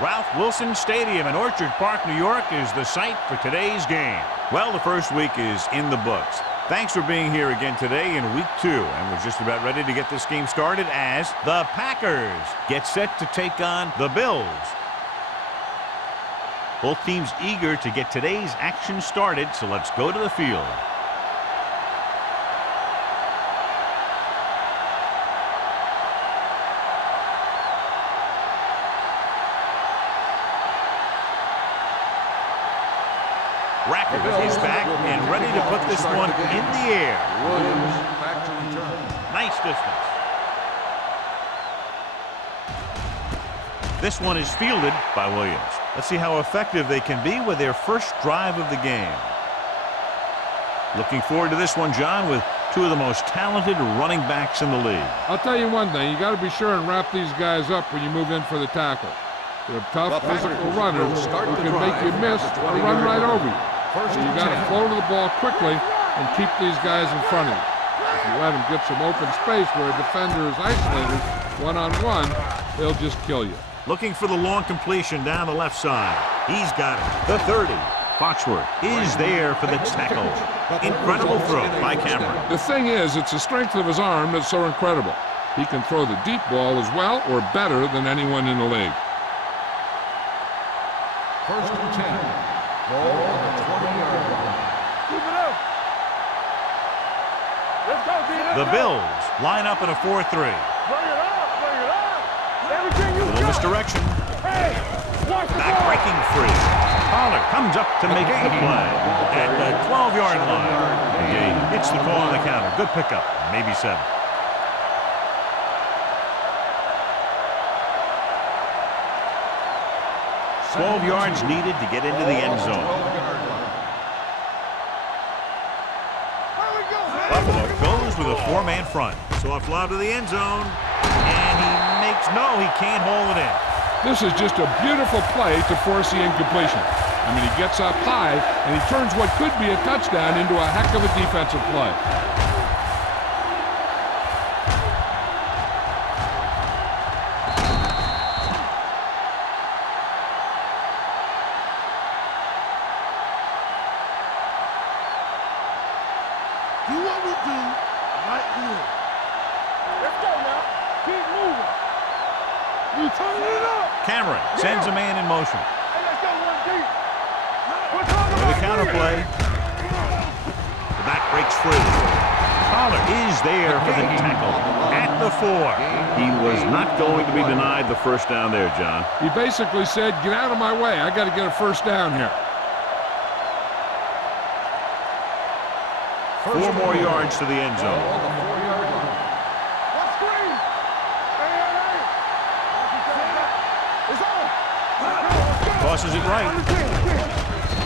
Ralph Wilson Stadium in Orchard Park, New York is the site for today's game. Well, the first week is in the books. Thanks for being here again today in week 2, and we're just about ready to get this game started as the Packers get set to take on the Bills. Both teams eager to get today's action started, so let's go to the field. Rackard is back and ready to put this one in the air. Williams back to return. Nice distance. This one is fielded by Williams. Let's see how effective they can be with their first drive of the game. Looking forward to this one, John, with two of the most talented running backs in the league. I'll tell you one thing. You got to be sure and wrap these guys up when you move in for the tackle. They're tough, physical runners who can make you miss or run right over you. So you got to flow to the ball quickly and keep these guys in front of you. If you let them get some open space where a defender is isolated one-on-one, they'll just kill you. Looking for the long completion down the left side. He's got it. The 30. Foxworth is there for the tackle. Incredible throw by Cameron. The thing is, it's the strength of his arm that's so incredible. He can throw the deep ball as well or better than anyone in the league. First and 10. Ball on the 20-yard line. Keep it up. Let's go, D. The Bills line up in a 4-3. Bring it up, bring it up. Everything you Little got. misdirection. Hey, watch the Back ball. breaking free. Pollard comes up to make the play at the 12-yard line. He hits the call on the counter. Good pickup, maybe 7. $12 yards needed to get into the end zone. Buffalo goes with a 4-man front. Soft lob to the end zone. And he can't hold it in. This is just a beautiful play to force the incompletion. I mean, he gets up high, and he turns what could be a touchdown into a heck of a defensive play. Do what we do right here. Let's go now. Keep moving. You turning it up. Cameron sends a man in motion. Hey, let's go one deep. What's on With a counterplay. The back breaks free. Pollard is there for the tackle at the 4. He was not going to be denied the first down there, John. He basically said, get out of my way. I got to get a first down here. 4 more yards to the end zone. On the 4-yard line. Let's screen. Hey. It's on. Tosses it right.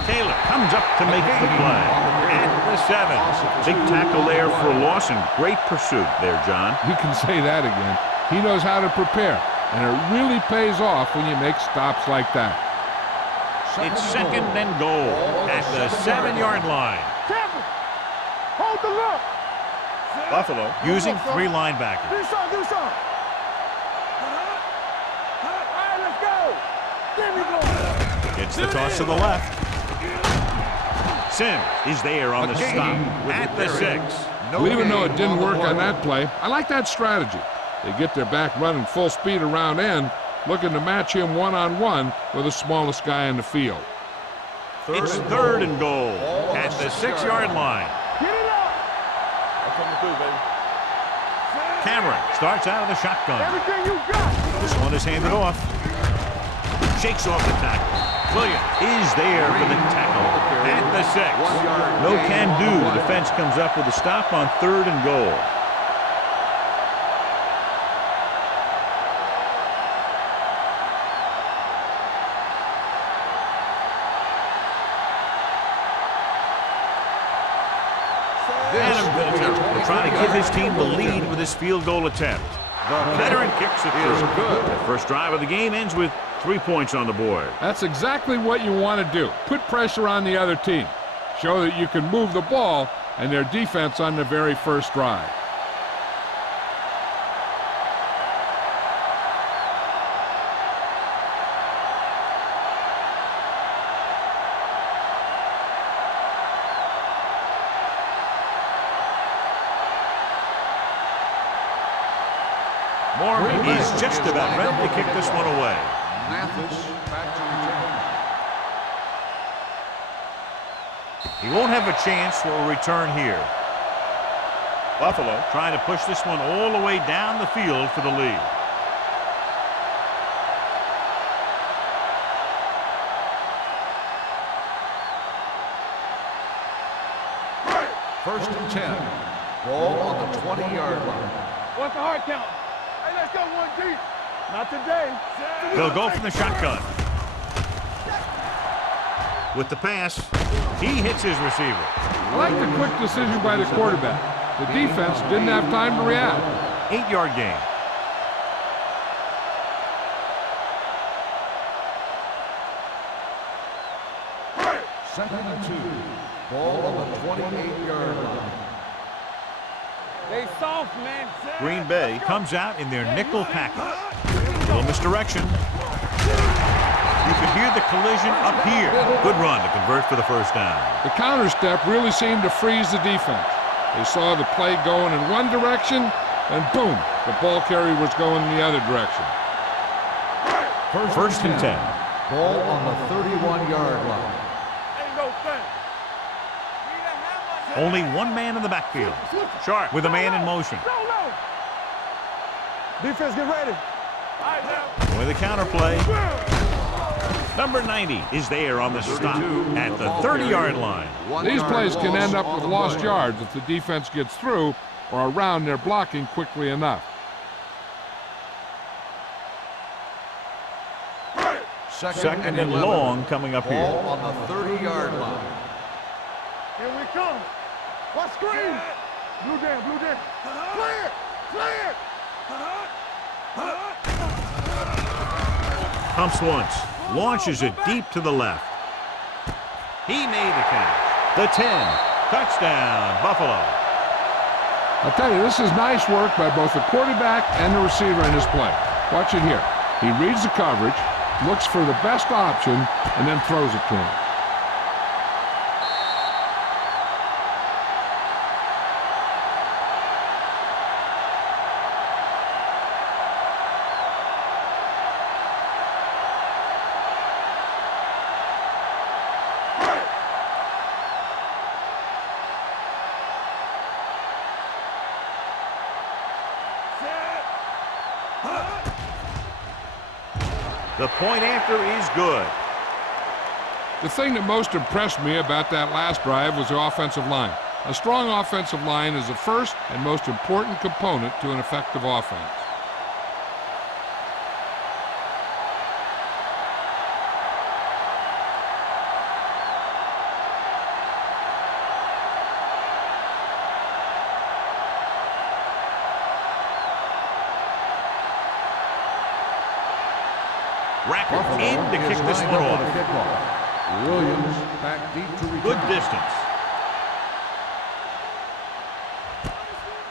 Taylor comes up to make the play at the 7. Big tackle there for Lawson. Great pursuit there, John. You can say that again. He knows how to prepare, and it really pays off when you make stops like that. It's second and goal at the 7-yard line. Campbell, hold the look. Buffalo using 3 linebackers. Do something. All right, let's go. There we go. Gets the toss to the left. Sims is there on the stop at the 6. Well, even though it didn't work on that play, I like that strategy. They get their back running full speed around end, looking to match him one-on-one with the smallest guy in the field. It's third and goal at the 6-yard line. Get it up. Cameron starts out of the shotgun. Everything you got. This one is handed off. Shakes off the tackle. Williams is there for the tackle at the 6. No can do. The defense comes up with a stop on 3rd and goal. Adam Vinatieri will try to give his team the lead with his field goal attempt. The veteran kicks it through. The first drive of the game ends with 3 points on the board. That's exactly what you want to do. Put pressure on the other team. Show that you can move the ball and their defense on the very first drive. Mormon is just about ready to kick this one away. Mathis back to return. He won't have a chance for a return here. Buffalo trying to push this one all the way down the field for the lead. First and 10. Ball on the 20-yard line. What's the hard count? Hey, let's go one deep. Not today. They'll go from the shotgun. With the pass, he hits his receiver. I like the quick decision by the quarterback. The defense didn't have time to react. 8-yard gain. Second and 2. Ball on the 28-yard line. They soft, man. Green Bay comes out in their nickel package. A little misdirection. You could hear the collision up here. Good run to convert for the first down. The counter step really seemed to freeze the defense. They saw the play going in one direction, and boom, the ball carrier was going in the other direction. First and 10. Ball on the 31-yard line. Ain't no thing. Only one man in the backfield. Sharp with a man in motion. No. Defense, get ready. All right, now. With the counter play. Number 90 is there on the stop at the 30-yard line. These plays can end up with lost yards if the defense gets through or around their blocking quickly enough. Second and long coming up Ball here. on the 30-yard line. Here we come. What screen? Blue down. Clear. Pumps once. Launches it deep to the left. He made the catch. The 10. Touchdown, Buffalo. I'll tell you, this is nice work by both the quarterback and the receiver in this play. Watch it here. He reads the coverage, looks for the best option, and then throws it to him. The point after is good. The thing that most impressed me about that last drive was the offensive line. A strong offensive line is the first and most important component to an effective offense. Rackers in to kick this one off. Williams back deep to return. Good distance.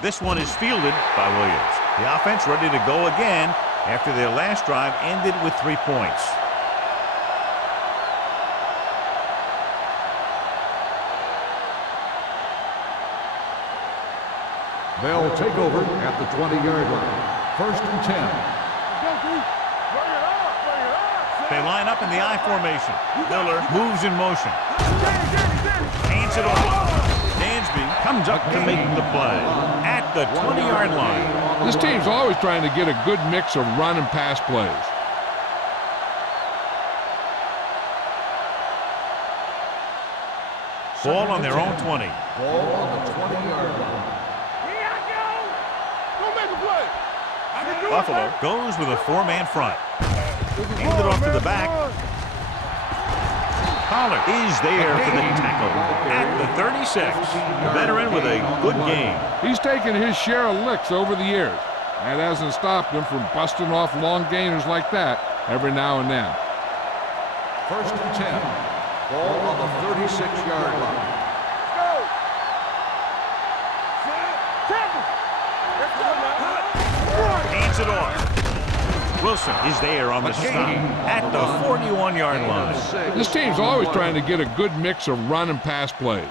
This one is fielded by Williams. The offense ready to go again after their last drive ended with 3 points. They'll take over at the 20-yard line. First and 10. They line up in the I formation. Miller moves in motion. Hands it off. Dansby comes up to make the play at the 20-yard line. This team's always trying to get a good mix of run and pass plays. Ball on their own 20. Ball on the 20-yard line. Here I go. Go make a play. I can do Buffalo it, goes with a 4-man front. Hand it off to the back. Pollard is there for the tackle at the 36. The veteran with a good game. He's taken his share of licks over the years. That hasn't stopped him from busting off long gainers like that every now and then. First and 10. Ball on the 36-yard line. Go. Tackle. Let's go now. Hands it off. Wilson is there on the stop at the 41-yard line. This team's always trying to get a good mix of run and pass plays.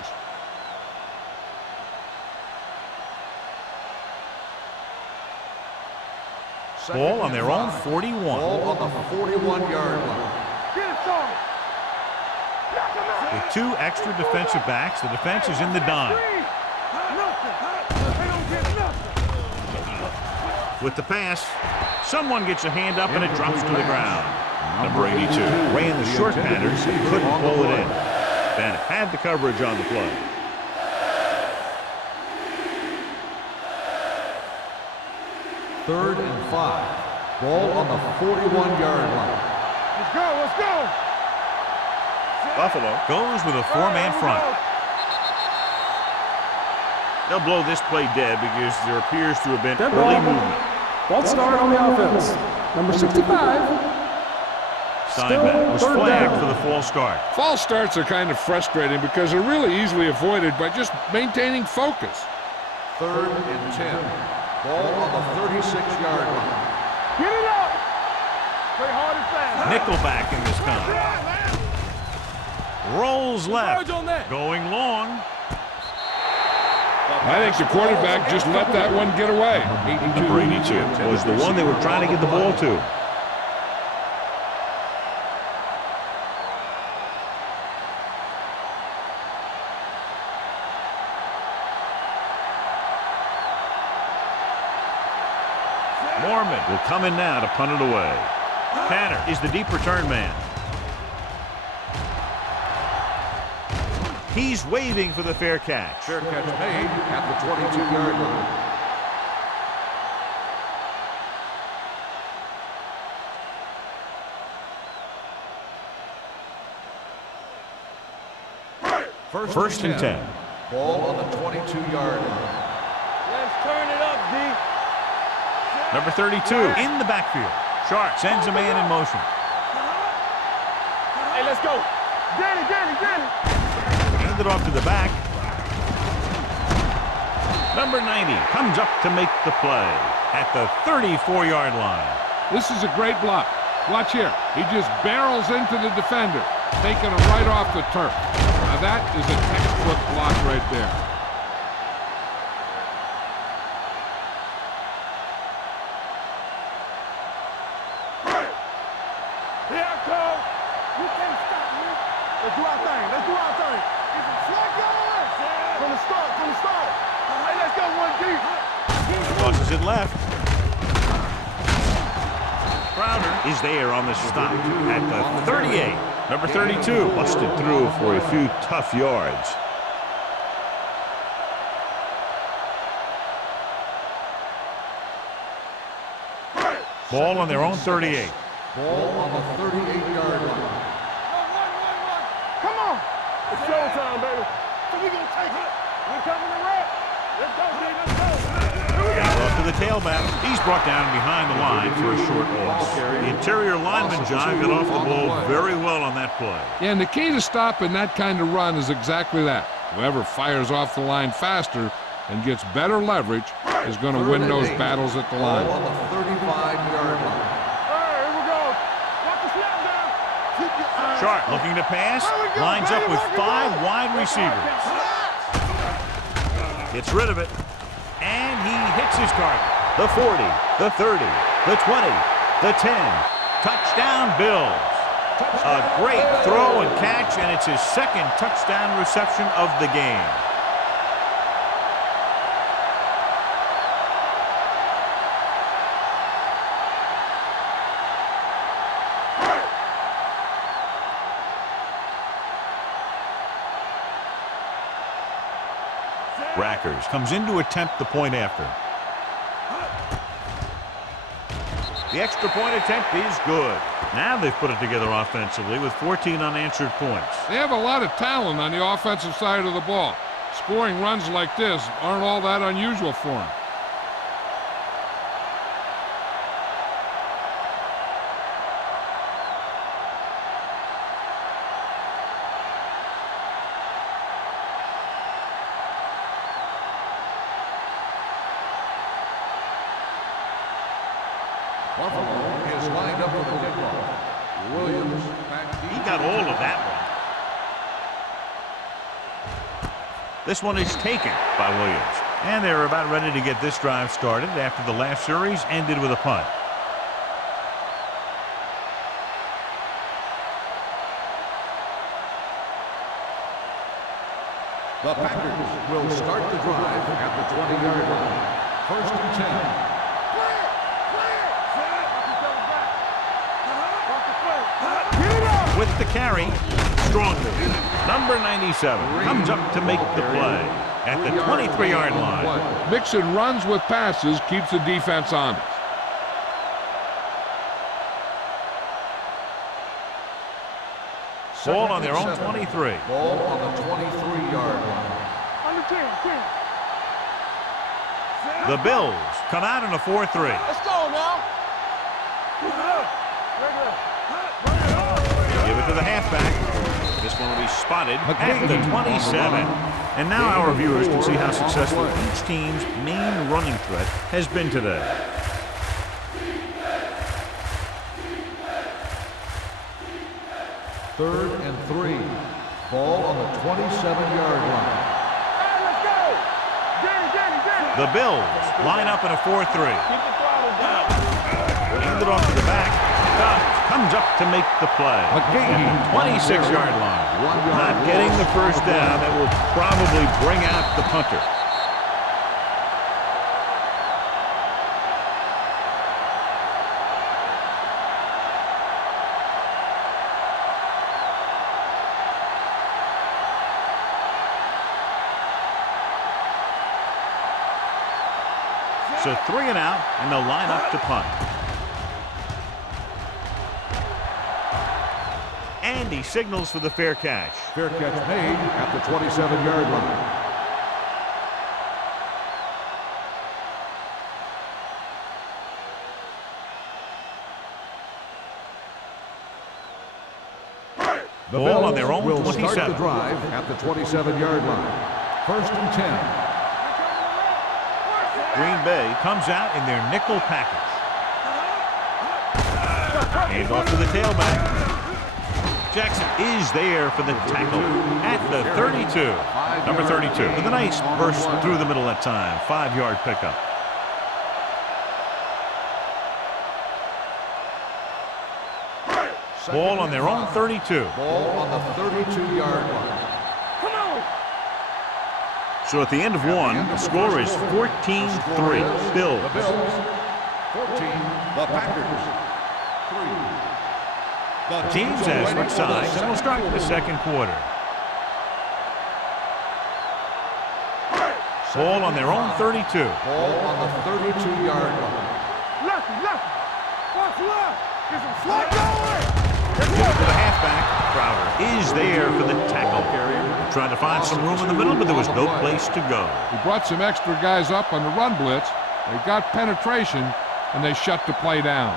Ball on their own 41. Ball on the 41-yard line. Get it started. With 2 extra defensive backs, the defense is in the dime. With the pass, someone gets a hand up and it drops to the ground. Number 82 ran the short pattern, couldn't pull it in. Then had the coverage on the play. Third and 5. Ball on the 41-yard line. Let's go, let's go. Buffalo goes with a 4-man front. They'll blow this play dead because there appears to have been early movement. False start on the offense. Number 65. Steinbeck was flagged for the false start. False starts are kind of frustrating because they're really easily avoided by just maintaining focus. Third and 10. Ball on the 36-yard line. Get it up. Play hard and fast. Nickelback in this time. Rolls left. Going long. I think the quarterback just let that one get away. Number 82 was the one they were trying to get the ball to. Mormon will come in now to punt it away. Tanner is the deep return man. He's waving for the fair catch. Fair catch made at the 22-yard line. First and 10. Ball on the 22-yard line. Let's turn it up, D. Number 32 in the backfield. Sharp sends a man in motion. Hey, let's go. Get it. Handed off to the back. Number 90 comes up to make the play at the 34-yard line. This is a great block. Watch here. He just barrels into the defender, taking him right off the turf. Now that is a textbook block right there. Here I come. You can't stop me. Let's do our thing. It's a slug going. From the start. Hey, let's go, 1D. Tosses it left. Crowder is there on the stop at the 38. Number 32 busted through for a few tough yards. Ball on their own 38. Ball on the 38-yard line. Come on. It's showtime, baby. So we gonna take it. We coming to rap. Let's go, D. Let's go. Got off to the tailback. He's brought down behind the line for a short loss. The interior lineman, John, got off the ball very well on that play. Yeah, and the key to stopping that kind of run is exactly that. Whoever fires off the line faster and gets better leverage is going to win those battles at the line. Ball on the 35-yard line. Here we go. Walk the snap down. Keep your eyes. Sharp looking to pass. Lines up with 5 wide receivers. Gets rid of it. And he hits his target. The 40, the 30, the 20, the 10. Touchdown, Bills. A great throw and catch, and it's his second touchdown reception of the game. Rackers comes in to attempt the point after. The extra point attempt is good. Now they've put it together offensively with 14 unanswered points. They have a lot of talent on the offensive side of the ball. Scoring runs like this aren't all that unusual for them. Buffalo is lined up for the kickoff. Williams back deep. He got all of that one. This one is taken by Williams. And they're about ready to get this drive started after the last series ended with a punt. The Packers will start the drive at the 20-yard line. First and 10. With the carry, strong move. Number 97 comes up to make the play at the 23-yard line. Mixing runs with passes keeps the defense honest. Ball on their own 23. Ball on the 23-yard line. Under 10. The Bills come out in a 4-3. Let's go now. Give it to the halfback. This one will be spotted at the 27. And now our viewers can see how successful each team's main running threat has been today. Third and 3. Ball on the 27-yard line. Let's go. Danny. The Bills line up in a 4-3. Keep the throttle down. Hand it off to the back. Dobbs comes up to make the play at the 26-yard line. Not getting the first down. That will probably bring out the punter. So 3 and out, and they'll line up to punt. And he signals for the fair catch. Fair catch made at the 27-yard line. The Ball on Bills their own will 27. start the drive at the 27-yard line. First and 10. Green Bay comes out in their nickel package. Hand off to the tailback. Jackson is there for the tackle at the 32. Number 32 with a nice burst through the middle that time. 5-yard pickup. Ball on their own 32. Ball on the 32-yard line. Come on. So at the end of one, the score is 14-3. Bills. The Bills. 14. The Packers. 3. The Teams as switch sides, and we'll start the second quarter. Ball on their own 32. Ball on the 32-yard line. Lucky. Watch left. Get some slack going. Give it to the halfback. Crowder is there for the tackle. Trying to find some room in the middle, but there was no place to go. He brought some extra guys up on the run blitz. They got penetration, and they shut the play down.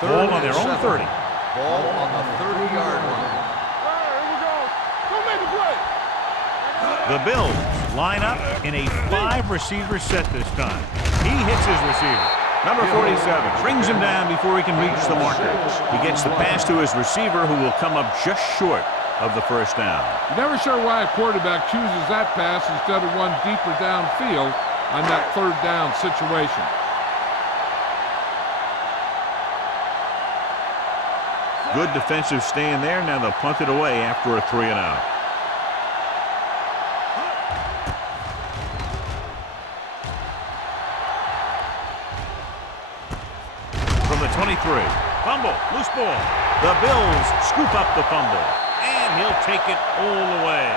Ball on their own 30. Ball on the 30-yard line. All right, here we go. Go make a play. The Bills line up in a 5-receiver set this time. He hits his receiver. Number 47 brings him down before he can reach the marker. He gets the pass to his receiver, who will come up just short of the first down. You're never sure why a quarterback chooses that pass instead of one deeper downfield on that third down situation. Good defensive stand there. Now they'll punt it away after a 3 and out. From the 23, fumble, loose ball. The Bills scoop up the fumble, and he'll take it all the way.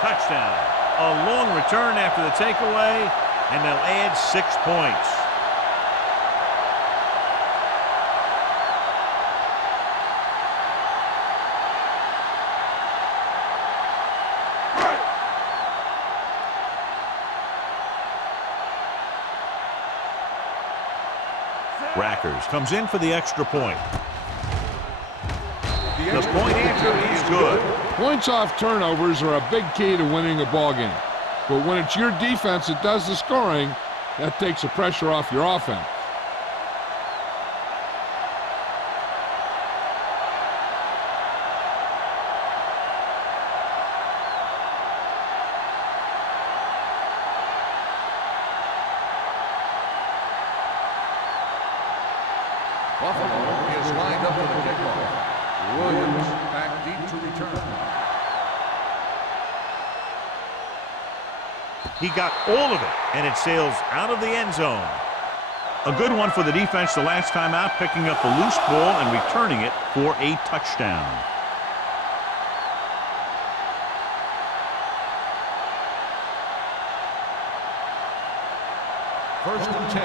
Touchdown. A long return after the takeaway, and they'll add 6 points. Rackers comes in for the extra point. The point answer is good. Points off turnovers are a big key to winning a ball game. But when it's your defense that does the scoring, that takes the pressure off your offense. Buffalo is lined up for the kickoff. Williams back deep to return. He got all of it, and it sails out of the end zone. A good one for the defense the last time out, picking up a loose ball and returning it for a touchdown. First and 10.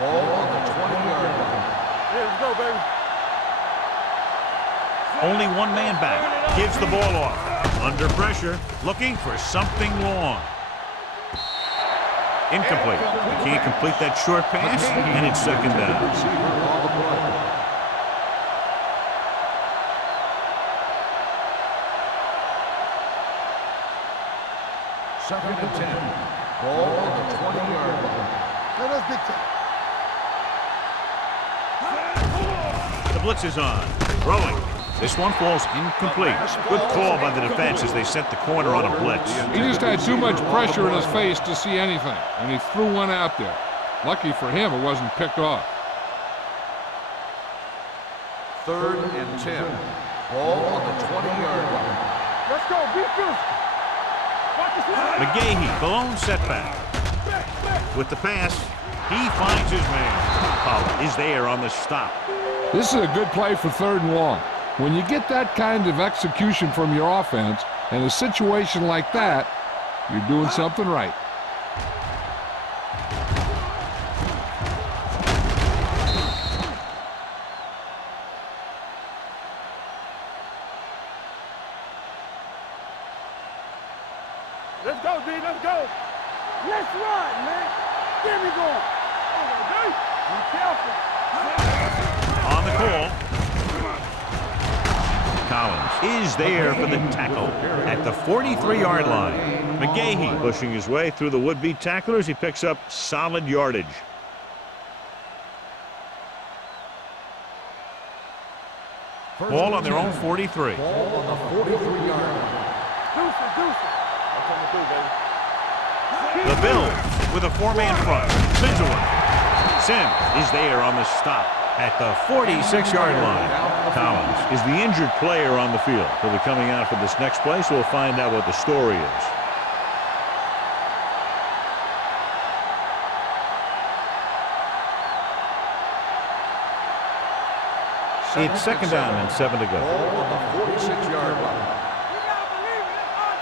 Ball on the 20-yard line. Yeah, let's go, baby. Only one man back. Gives the ball off. Under pressure, looking for something long. Incomplete. He can't complete that short pass, and it's second down. Second and 10. Ball on the 20-yard line. Let us dictate. The blitz is on. Throwing. This one falls incomplete. Good call by the defense as they sent the corner on a blitz. He just had too much pressure in his face to see anything, and he threw one out there. Lucky for him, it wasn't picked off. Third and 10. Ball on the 20-yard line. Let's go. Be physical. Watch the slide. McGahee, the lone setback. With the pass, he finds his man. Pollard is there on the stop. This is a good play for third and long. When you get that kind of execution from your offense in a situation like that, you're doing something right. Let's go, D. Let's go. Let's run, man. Get me going. Okay, D. Be careful. On the call. Collins is there for the tackle at the 43-yard line. McGahee pushing his way through the would-be tacklers. He picks up solid yardage. Ball on their own 43. Ball on the 43-yard line. Deuce it. I'm coming through, baby. The Bills with a four-man front. Sidgwick. Sims is there on the stop at the 46-yard line. Collins is the injured player on the field. He'll be coming out for this next play, so we'll find out what the story is. It's second down and 7 to go. Ball on the 46-yard line. You gotta believe it. It's our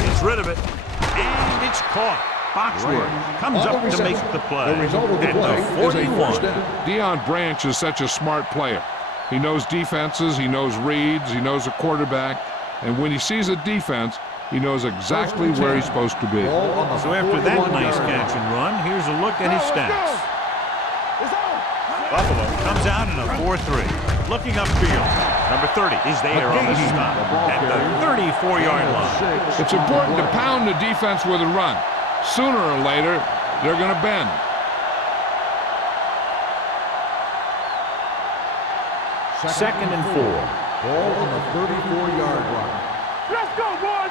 day. Gets rid of it, and it's caught. Foxworth comes up to make the play The result of the at play the is a 41. first down. Deion Branch is such a smart player. He knows defenses, he knows reads, he knows a quarterback, and when he sees a defense, he knows exactly where he's supposed to be. Ball on the So after that 41-yard nice line. catch and run, here's a look at his stats. It's on. Buffalo comes out in a 4-3. Looking upfield. Number 30 is there on the stop at the 34-yard line. It's important to pound the defense with a run. Sooner or later, they're going to bend. Second and 4. Ball on the 34-yard line. Let's go, boys.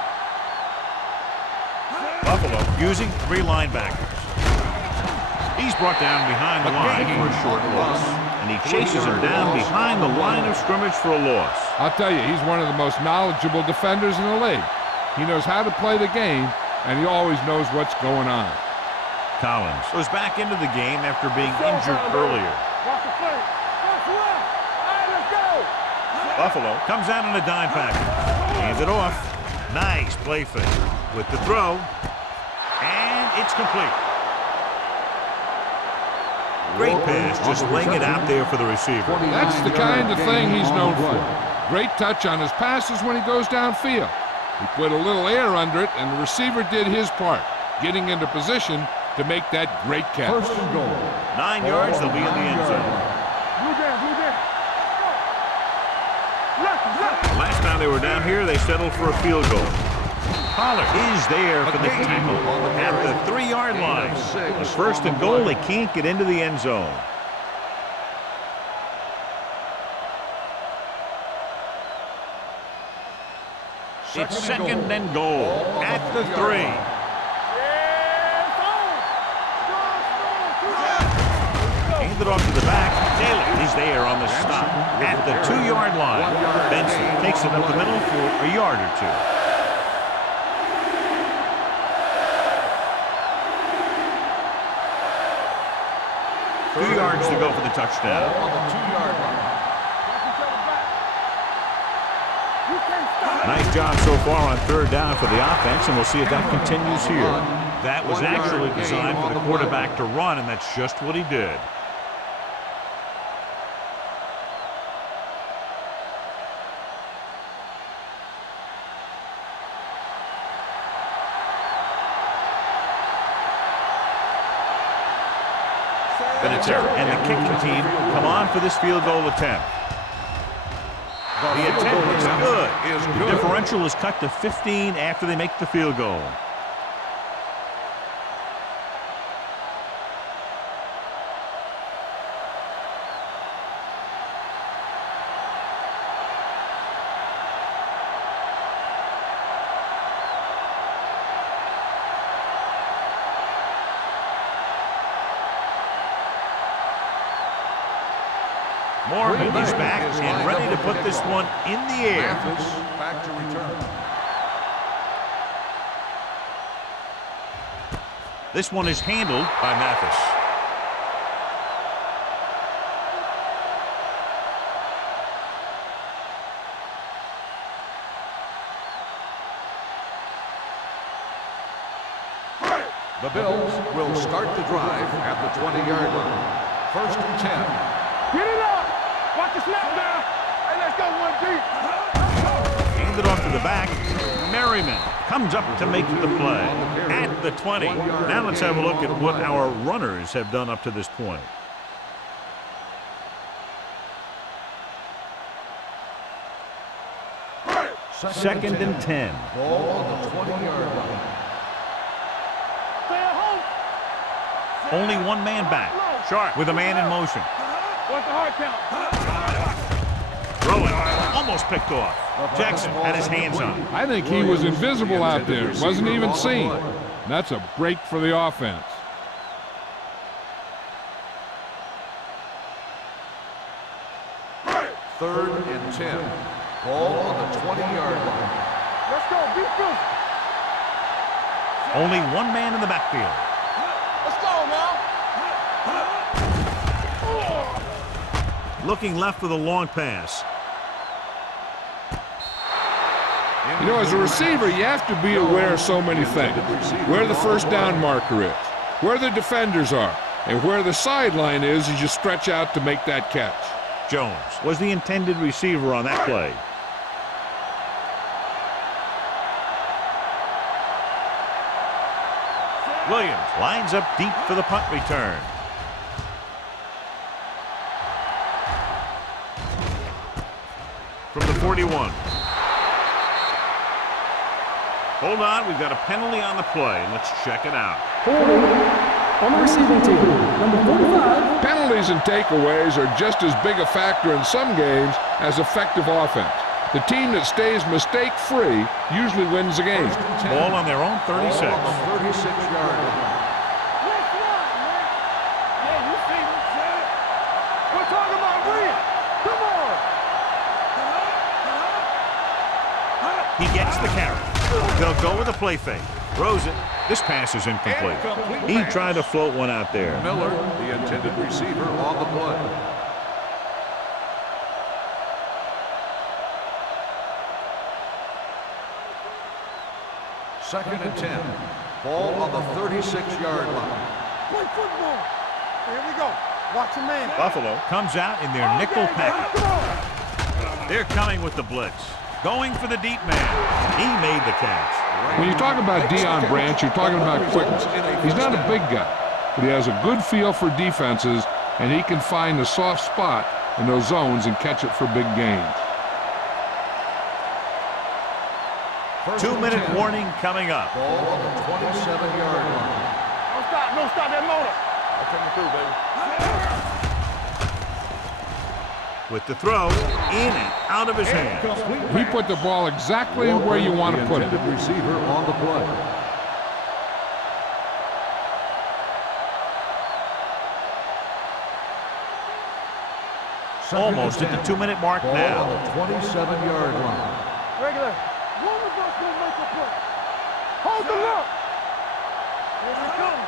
Buffalo using 3 linebackers. He's brought down behind the line for a short loss, and he chases him down behind the line of scrimmage for a loss. I'll tell you, he's one of the most knowledgeable defenders in the league. He knows how to play the game, and he always knows what's going on. Collins goes back into the game after being injured earlier. Watch the play. Let's run. All right, let's go. Buffalo comes out in a dime package. Hands it off. Nice play fake with the throw, and it's complete. Great pass, just laying it out there for the receiver. That's the kind of thing he's known for. Great touch on his passes when he goes downfield. He put a little air under it, and the receiver did his part, getting into position to make that great catch. First and goal. 9 yards, they'll be in the end zone. Blue down, blue down. Left. The last time they were down here, they settled for a field goal. Pollard is there for the tackle at the 3-yard line. The first and goal, they can't get into the end zone. It's second and goal at the 3. Hand it off to the back. Taylor is there on the stop at the 2-yard line. Benson takes it up the middle for a yard or two. 2 yards to go for the touchdown. Ball on the 2-yard line. Nice job so far on third down for the offense, and we'll see if that continues here. That was actually designed for the quarterback to run, and that's just what he did. Vinatieri and the kicking team come on for this field goal attempt. The attempt is good. The differential is cut to 15 after they make the field goal. Morgan is back and ready to put this one in the air. Back to return. This one is handled by Mathis. The Bills will start the drive at the 20-yard line. 1st and 10. Get it up! Watch the snap down! Hey, let's go one deep! Handed off to the back. Merriman comes up to make the play at the 20. Now let's have a look at what our runners have done up to this point. Second and 10. Ball on the 20-yard line. Stay at home! Only one man back. Sharp with a man in motion. What's the hard count? Throwing. Almost picked off. Jackson had his hands on it. I think he was invisible out there. Wasn't even seen. That's a break for the offense. Third and 10. Ball on the 20-yard line. Let's go, be good. Only one man in the backfield. Let's go now. Looking left with a long pass. You know, as a receiver, you have to be aware of so many things. Where the first down marker is, where the defenders are, and where the sideline is as you stretch out to make that catch. Jones was the intended receiver on that play. Williams lines up deep for the punt return. From the 41. Hold on, we've got a penalty on the play. Let's check it out. On the receiving team, number 45. Penalties and takeaways are just as big a factor in some games as effective offense. The team that stays mistake-free usually wins the game. Ball on their own 36. Ball on the 36-yard line. Yeah, you see me. We're talking about Reed. Come on. He gets the carry. They'll go with a play fake. Throws it. This pass is incomplete. He tried to float one out there. Miller, the intended receiver, on the play. Second and 10. Ball on the 36-yard line. Play football. Here we go. Watch your man. Buffalo comes out in their nickel package. They're coming with the blitz. Going for the deep man. He made the catch. When you talk about Deion Branch, you're talking about quickness. He's not a big guy, but he has a good feel for defenses, and he can find the soft spot in those zones and catch it for big gains. 2-minute warning coming up. Ball on the 27-yard line. Don't stop that motor. I'll take you through, baby. With the throw, in and out of his hands. He put the ball exactly where you want to put it. Intended receiver on the play. Almost at the 2-minute mark Ball now. on the 27-yard line. Regular. One of us will make a play. Hold the look. Here we come.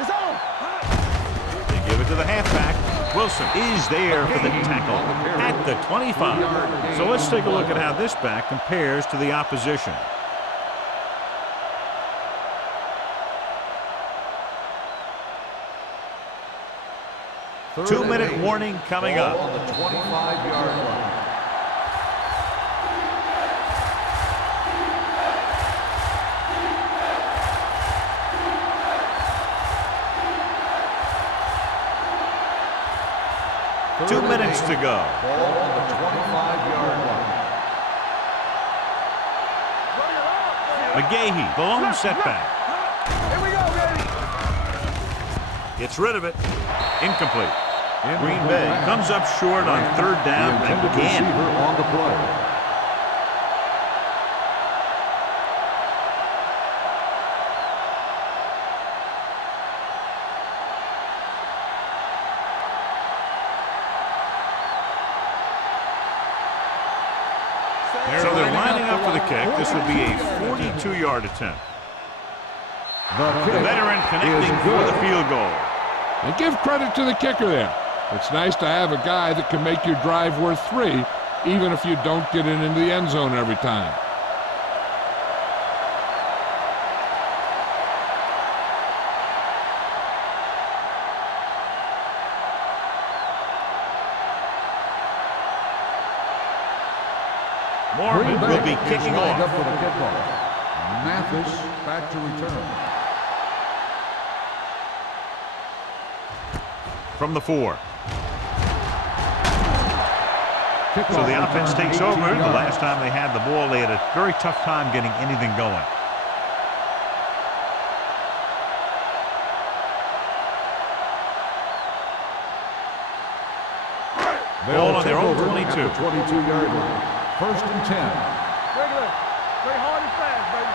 It's on. They give it it to the halfback. Wilson is there for the tackle at the 25. So let's take a look at how this back compares to the opposition. 2-minute warning coming up. On the 25-yard line. Two minutes to go. Ball on the 25-yard line. McGahee, the lone setback. Here we go, baby. Gets rid of it. Incomplete. Green Bay comes up short on third down again. On the play. So they're lining up for the kick. This will be a 42-yard attempt. The veteran connecting for the field goal. And give credit to the kicker there. It's nice to have a guy that can make your drive worth 3, even if you don't get it into the end zone every time. Mormon will be kicking off. Up for the kickoff. Mathis back to return. From the 4. So the offense takes over. The last time they had the ball, they had a very tough time getting anything going. Ball on their own 22. 22-yard line. First and 10. Regular. Play hard and fast, baby.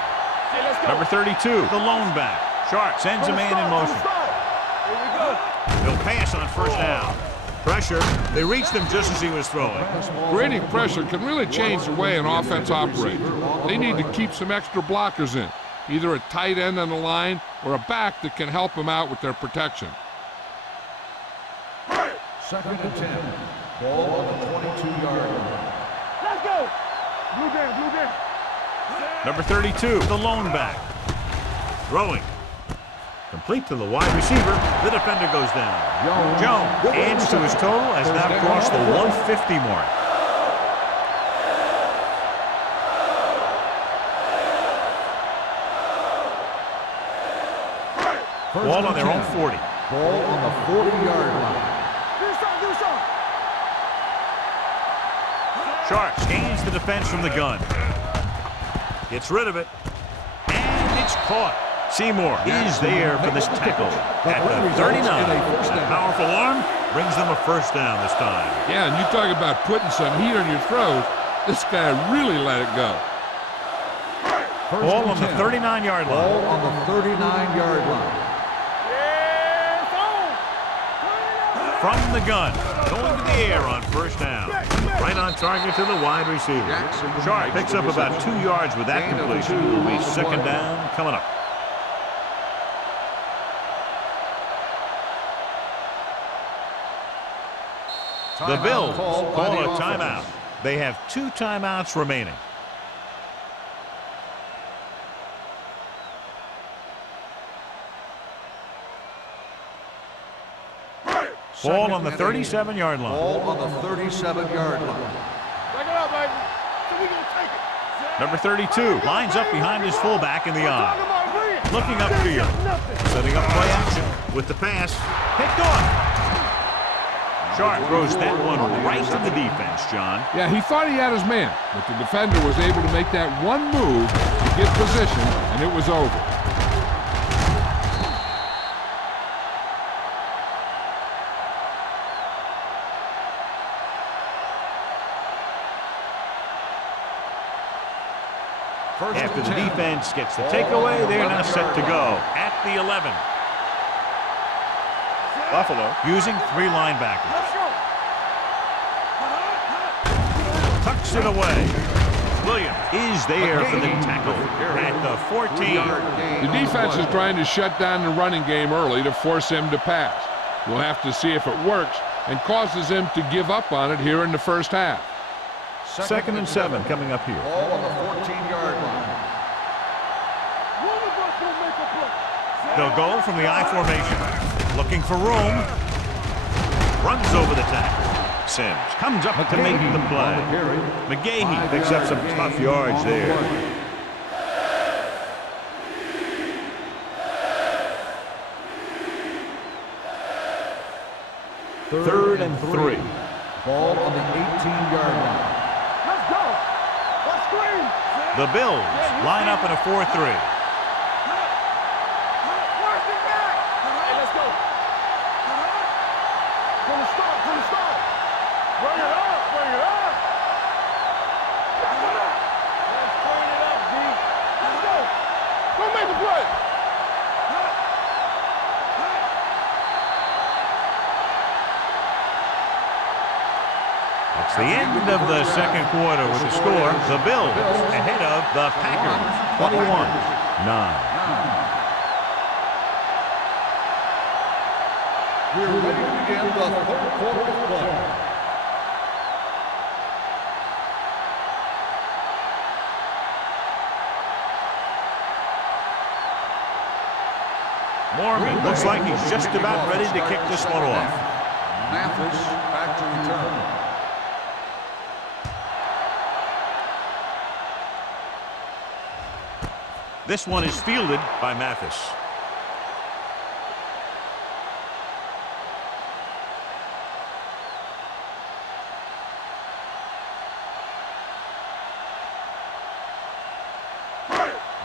Okay, let's go. Number 32, the lone back. Sharp sends a man in motion. Here we go. They'll pass on first down. Pressure. They reached him just as he was throwing. Creating pressure can really change the way an offense operates. They need to keep some extra blockers in, either a tight end on the line or a back that can help them out with their protection. Second and 10. Ball on the 22-yard line. Let's go. Blue down, blue down. Number 32, the lone back. Throwing. Complete to the wide receiver. The defender goes down. Jones adds to his total, has now crossed the 150 mark. Ball on their own 40. Ball on the 40-yard line. Do something. Sharp gains the defense from the gun. Gets rid of it. And it's caught. Seymour is there for this tackle at the 39. A powerful arm brings them a first down this time. Yeah, and you talk about putting some heat on your throws. This guy really let it go. Ball on the 39-yard line. Ball on the 39-yard line. From the gun, going to the air on first down. Right on target to the wide receiver. Sharp picks up about 2 yards with that completion. It will be second down coming up. The Bills call a timeout. They have 2 timeouts remaining. Ball on the 37-yard line. Ball on the 37-yard line. Break it up, baby. So we gonna take it. Number 32 lines up behind his fullback in the eye. Looking upfield. Setting up play action with the pass. Picked off. Sharp throws that one right to the defense, John. Yeah, he thought he had his man, but the defender was able to make that one move to get position, and it was over. After the defense gets the takeaway, they're now set to go at the 11. Buffalo using 3 linebackers. Tucks it away. Williams is there for the tackle at the 14. The defense is trying to shut down the running game early to force him to pass. We'll have to see if it works and causes him to give up on it here in the first half. Second and 7 coming up here. Ball on the 14-yard line. One of us will make a play. They'll go from the I formation. Looking for room. Runs over the tackle. Sims comes up to make the play. McGahee picks up some tough yards there. Third and 3. Ball on the 18-yard line. Let's go. Let's scream. The Bills line up in a 4-3. Hey, let's go. From the start, from the start. Bring it up, bring it up. Let's turn it up, D. Let's go. Go make the play. It's the end of the second quarter with the score. The Bills ahead of the Packers, 21-9. We're ready to begin the third quarter of play. Morgan looks like he's just about ready to kick this one off. Mathis back to return. This one is fielded by Mathis.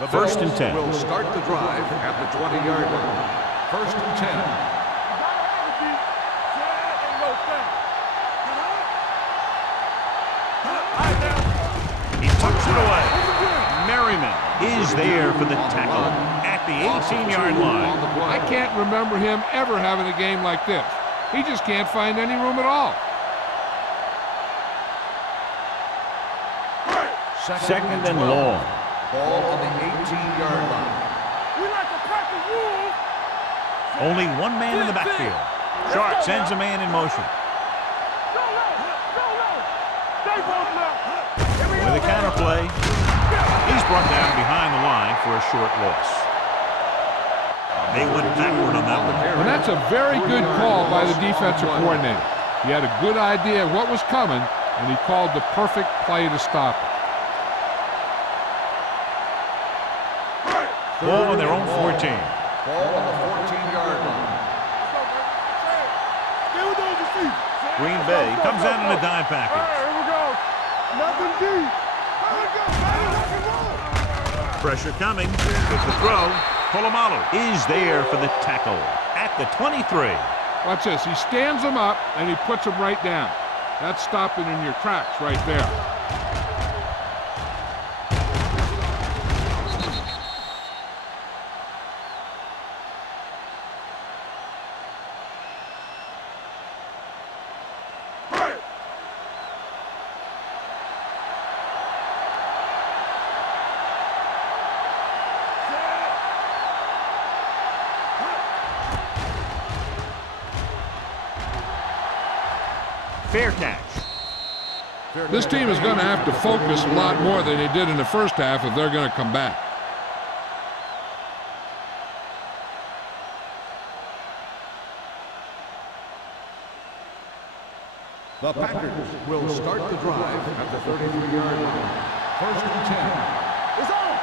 The First and Bills 10. will start the drive at the 20-yard line. First and 10. He tucks it away. Merriman is there for the tackle at the 18-yard line. I can't remember him ever having a game like this. He just can't find any room at all. Second and long. Ball on the 18-yard line. We like to crack the rules. Only one man in the backfield. Sharp sends a man in motion. Go low, go low. Stay both left. Here we go. With a counter play, he's brought down behind the line for a short loss. They went backward on that one. And that's a very good call by the defensive coordinator. He had a good idea of what was coming, and he called the perfect play to stop it. Ball on their own 14. Ball on the 14-yard line. Stay with those receivers. Green Bay comes out in a dime All package. right, here we go. Nothing deep. Here we go. Rock and roll. Pressure coming with the throw. Polamalu is there for the tackle at the 23. Watch this. He stands him up, and he puts him right down. That's stopping in your tracks right there. Fair catch. This team is going to have to focus a lot more than they did in the first half if they're going to come back. The Packers will start the drive at the 33-yard line. First and 10. It's on.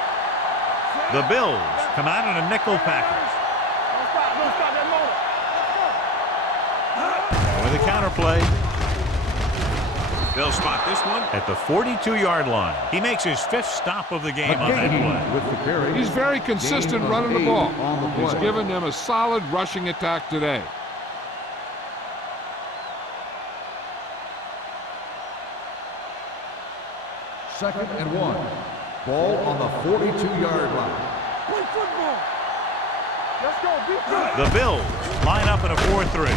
The Bills come out in a nickel package. Don't stop that motor. With a counter play. They'll spot this one at the 42-yard line. He makes his 5th stop of the game on that play. With the carry. He's very consistent running the ball. On the He's play. given them a solid rushing attack today. Second and 1. Ball on the 42-yard line. Play football. Let's go. Defense. The Bills line up in a 4-3.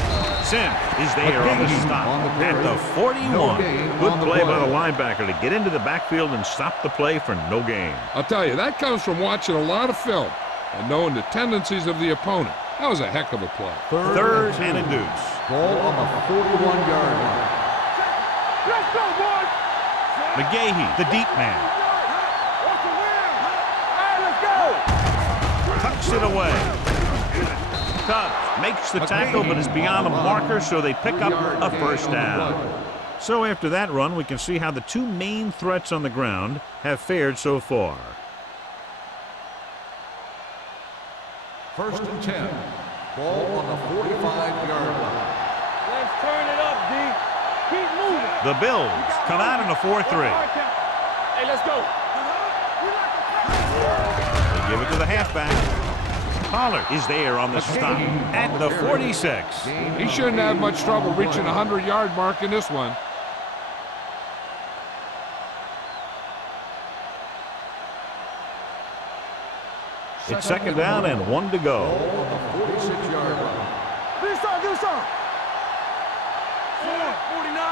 Sim is there on the stop at the 41. Good play by the linebacker to get into the backfield and stop the play for no gain. I'll tell you, that comes from watching a lot of film and knowing the tendencies of the opponent. That was a heck of a play. Third and a deuce. Ball on the 41-yard line. Let's go, boys. McGahee, the deep man, What's the win? All right, let's go. tucks it away. Tubbs makes the tackle, but is beyond the marker, so they pick up a first down. So after that run, we can see how the two main threats on the ground have fared so far. First and 10. Ball on the 45-yard line. Let's turn it up, D. Keep moving. The Bills come out in a 4-3. Hey, let's go. They give it to the halfback. Pollard is there on the stop at the 46. He shouldn't have much trouble reaching the 100-yard mark in this one. It's second down and 1 to go. Ball on the 46-yard line. Do something, do something. 49.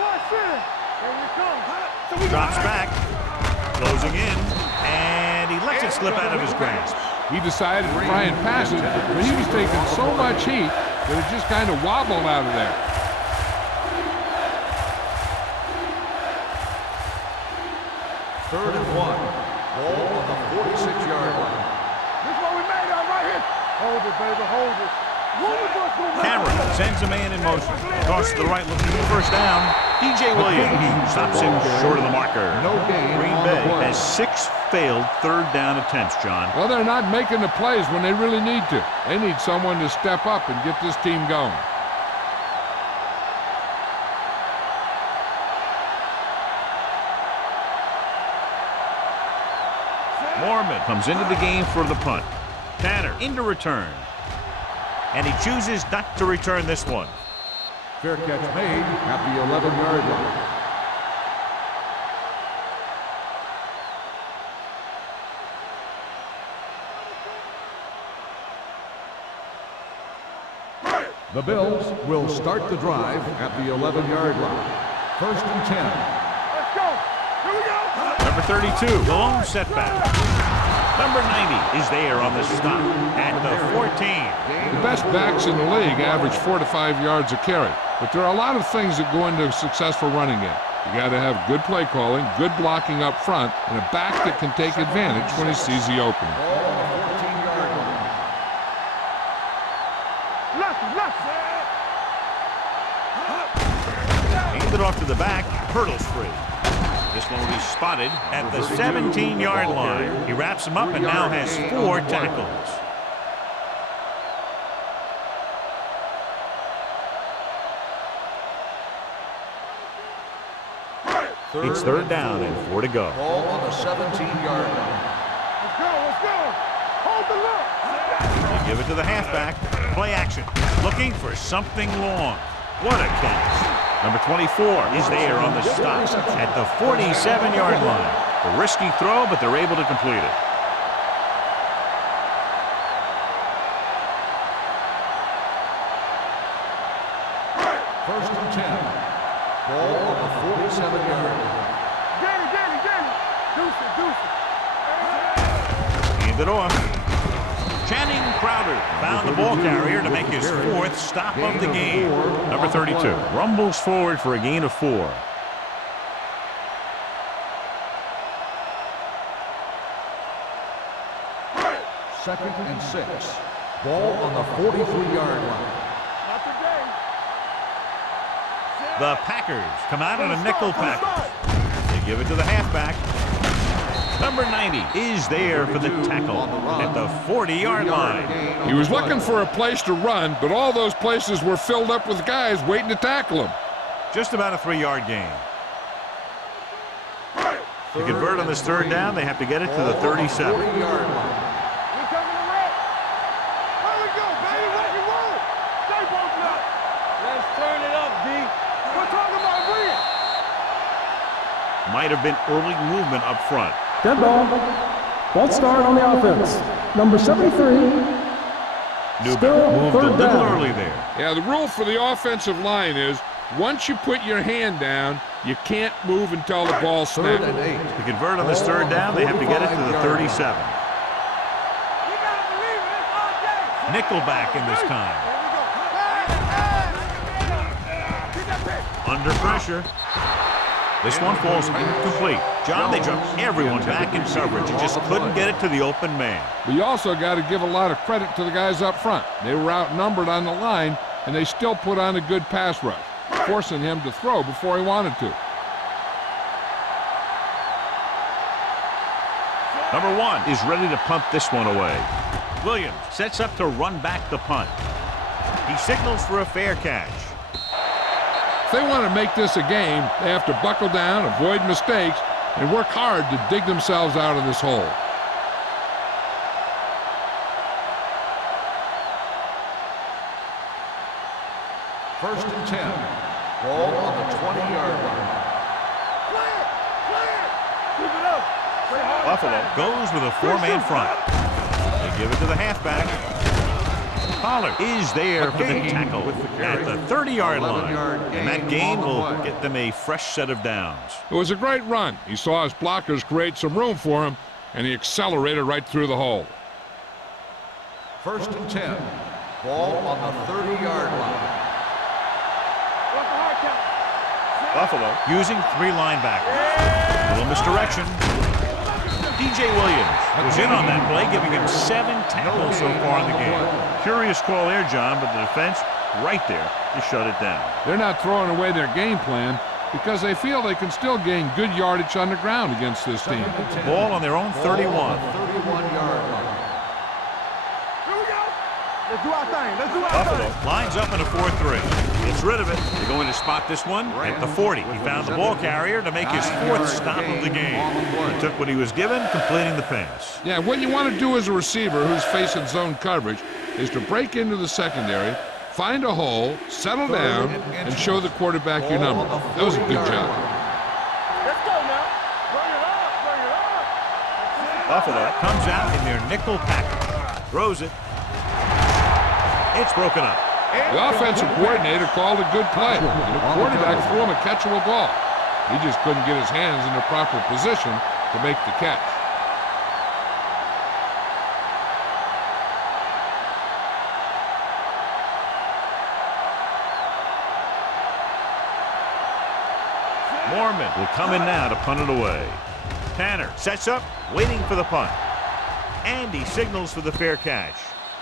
One center. Here we come. Drops back, closing in, and he lets it slip out of his grasp. He decided to try and pass it, but he was taking so much heat that it just kind of wobbled out of there. Third and 1. Ball on the 46-yard line. This is what we made out right here. Hold it, baby, hold it. Cameron sends a man in motion. Toss to the right, looking for first down. DJ Williams stops him short of the marker. No gain Green on Bay the play. has 6 failed third down attempts, John. Well, they're not making the plays when they really need to. They need someone to step up and get this team going. Mormon comes into the game for the punt. Tanner into return. And he chooses not to return this one. Fair catch made at the 11-yard line. The Bills will start the drive at the 11-yard line. First and 10. Let's go. Here we go. Number 32, the lone setback. Number 90 is there on the stop at the 14. The best backs in the league average 4 to 5 yards a carry, but there are a lot of things that go into a successful running game. You got to have good play calling, good blocking up front, and a back that can take advantage when he sees the opening. Ball on the 14-yard line. Hands it off to the back, hurdles free. This one will be spotted at the 17-yard line. He wraps him up and now has 4 tackles. It's third down and 4 to go. Ball on the 17-yard line. Let's go, let's go. Hold the look. They give it to the halfback. Play action. Looking for something long. What a catch. Number 24 is there on the stop at the 47-yard line. A risky throw, but they're able to complete it. First and 10. Ball on the 47-yard line. Get it. Deuce it. Hand it off. Channing Crowder found the ball carrier to make his 4th stop of the game. Number 32 rumbles forward for a gain of 4. Second and 6. Ball on the 43-yard line. Not today. The Packers come out in a nickel package. They give it to the halfback. Number 90 is there for the tackle at the 40-yard line. He was looking for a place to run, but all those places were filled up with guys waiting to tackle him. Just about a 3-yard gain. To convert on this third down, they have to get it to the 37. 40-yard line. We coming to rock. Here we go, baby. Rock and roll. Stay broken up. Let's turn it up, D. We're talking about win. Might have been early movement up front. Dead ball. False start on the offense. Number 73. Newberry Still moved a third little down. early there. Yeah, the rule for the offensive line is once you put your hand down, you can't move until the ball Third snaps. and 8. To convert on this third down, they have to get it to the 37. Nickelback in this time. Under pressure. This one falls incomplete. John, they dropped everyone back in coverage. You just couldn't get it to the open man. But you also got to give a lot of credit to the guys up front. They were outnumbered on the line, and they still put on a good pass rush, forcing him to throw before he wanted to. Number 1 is ready to punt this one away. Williams sets up to run back the punt. He signals for a fair catch. If they want to make this a game, they have to buckle down, avoid mistakes, and work hard to dig themselves out of this hole. First and 10. Ball on the 20-yard line. Buffalo goes with a 4-man front. They give it to the halfback. Pollard is there for the tackle at the 30-yard line. And that gain will get them a fresh set of downs. It was a great run. He saw his blockers create some room for him, and he accelerated right through the hole. First and 10. Ball on the 30-yard line. Buffalo using 3 linebackers. Little misdirection. DJ Williams was in on that play, giving him 7 tackles so far in the game. Curious call there, John, but the defense right there to shut it down. They're not throwing away their game plan because they feel they can still gain good yardage on the ground against this team. Ball on their own 31. 31-yard line. Let's do our thing. Let's do our Buffalo thing. lines up in a 4-3. Gets rid of it. They're going to spot this one at the 40. He found the ball carrier to make his 4th stop of the game. He took what he was given, completing the pass. Yeah, what you want to do as a receiver who's facing zone coverage is to break into the secondary, find a hole, settle down, and show the quarterback your number. That was a good job. Let's go now. Bring it up. Bring it up. Buffalo comes out in their nickel package. Throws it. It's broken up. The offensive coordinator called a good play, and the quarterback threw him a catchable ball. He just couldn't get his hands in the proper position to make the catch. Mormon will come in now to punt it away. Tanner sets up, waiting for the punt. And he signals for the fair catch.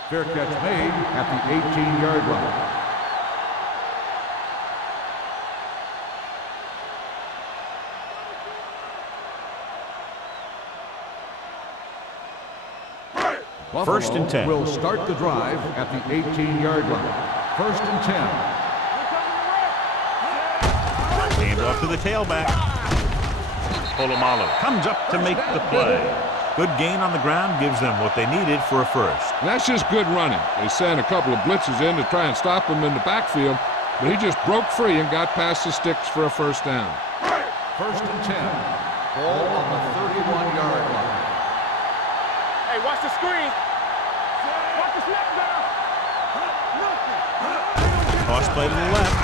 Fair catch made at the 18-yard line. First and 10. Will start the drive at the 18-yard line. First and 10. Hand off to the tailback. Polamalu comes up to make the play. Good gain on the ground gives them what they needed for a first. And that's just good running. They sent a couple of blitzes in to try and stop him in the backfield, but he just broke free and got past the sticks for a first down. First and 10. Ball on the 31-yard line. Hey, watch the screen. Watch the snap down. Toss play to the left.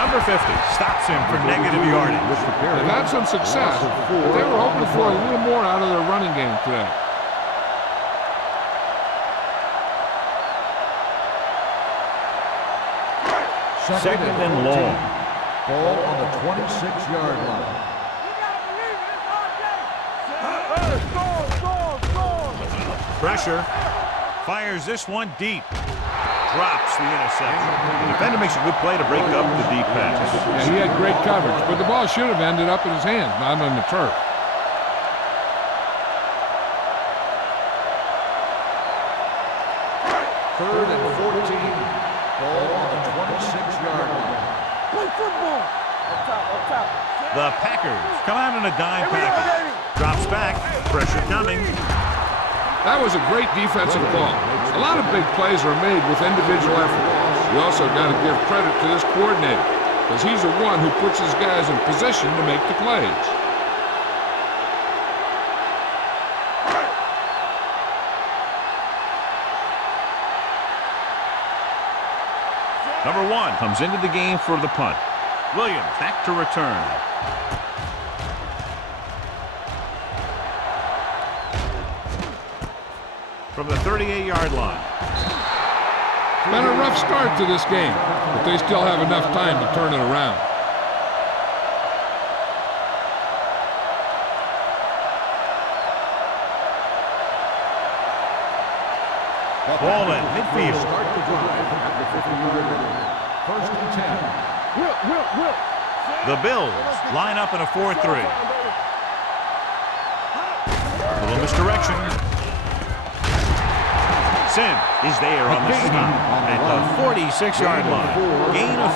Number 50 stops him for negative yardage. They've had some success, but they were hoping for a little more out of their running game today. Second and long. Ball on the 26-yard line. Pressure. Fires this one deep. Drops the interception. The defender makes a good play to break up the deep pass. Yeah, he had great coverage, but the ball should have ended up in his hands, not on the turf. Third and 14. Ball on the 26-yard line. Play football. Up top. The Packers come out in a dime package. Drops back. Pressure coming. That was a great defensive call. A lot of big plays are made with individual effort. You also got to give credit to this coordinator, because he's the one who puts his guys in position to make the plays. Number 1 comes into the game for the punt. Williams back to return. From the 38-yard line. Been a rough start to this game, but they still have enough time to turn it around. Ball at midfield. Start the drive at the 50-yard line. First and 10. Whip. The Bills line up in a 4-3. A little misdirection. Sim is there on the stop at the 46-yard line. Gain of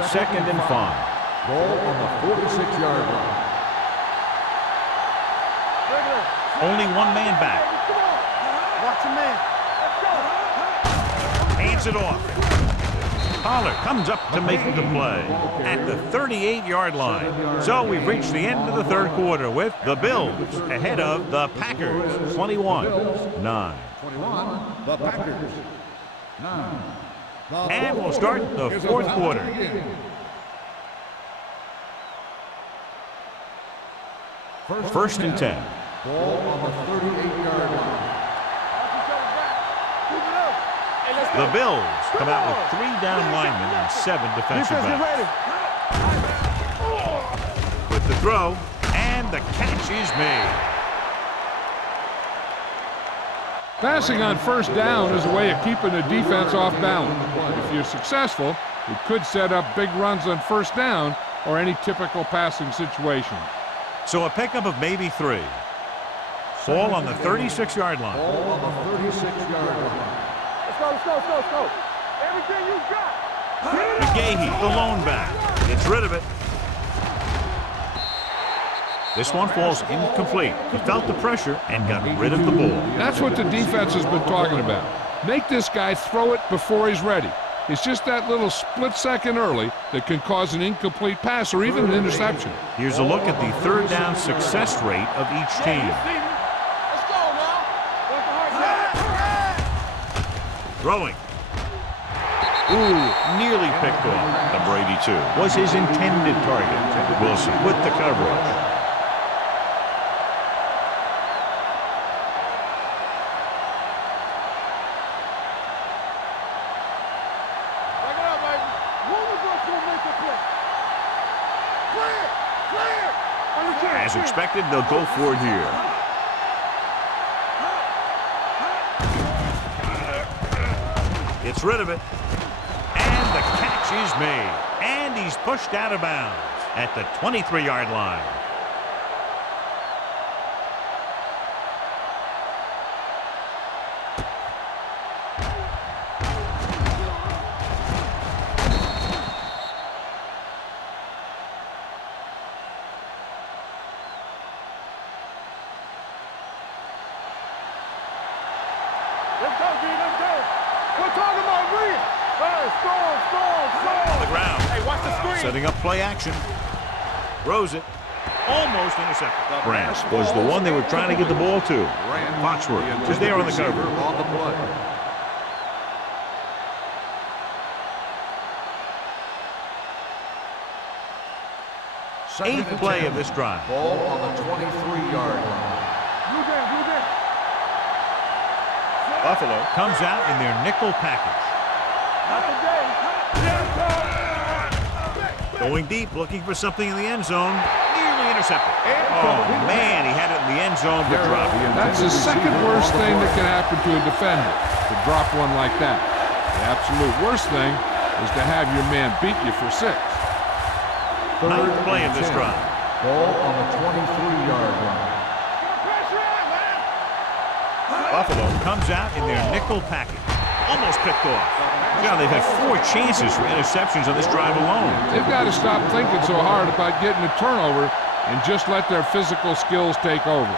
4. Second and 5. Ball on the 46-yard line. Only one man back. Watch your man. Hands it off. Pollard comes up to make the play at the 38-yard line. So we've reached the end of the third quarter with the Bills ahead of the Packers, 21-9. 21, the Packers. 9. And we'll start the fourth quarter. First and 10. Ball on the 38-yard line. The Bills come out with 3 down linemen and 7 defensive backs. With the throw, and the catch is made. Passing on first down is a way of keeping the defense off balance. If you're successful, it could set up big runs on first down or any typical passing situation. So a pickup of maybe 3. Ball on the 36-yard line. Ball on the 36-yard line. Let's go. Everything you got. McGahee, the lone back, gets rid of it. This one falls incomplete. He felt the pressure and got rid of the ball. That's what the defense has been talking about. Make this guy throw it before he's ready. It's just that little split second early that can cause an incomplete pass or even an interception. Here's a look at the third down success rate of each team. Let's go now. Throwing. Ooh, nearly picked off. The Brady 2 was his intended target. Wilson with the coverage. As expected, they'll go for it here. Gets rid of it. And the catch is made. And he's pushed out of bounds at the 23-yard line. Let's go, D. Let's go. We're talking about me. Hey, score. On the ground. Hey, watch the screen. Setting up play action. Throws it. Almost intercepted. Branch was the one they were trying to get the ball to. Foxworth was there on the cover. On the play. Eighth play of this drive. Ball on the 23-yard line. Blue game. Buffalo comes out in their nickel package. Not today. Going deep, looking for something in the end zone. Nearly intercepted. Oh, man, he had it in the end zone, but dropped it. That's the second worst thing that can happen to a defender, to drop one like that. The absolute worst thing is to have your man beat you for 6. Ninth play of this drive. Ball on the 23-yard line. Buffalo comes out in their nickel package. Almost picked off. Now they've had 4 chances for interceptions on this drive alone. They've got to stop thinking so hard about getting a turnover and just let their physical skills take over.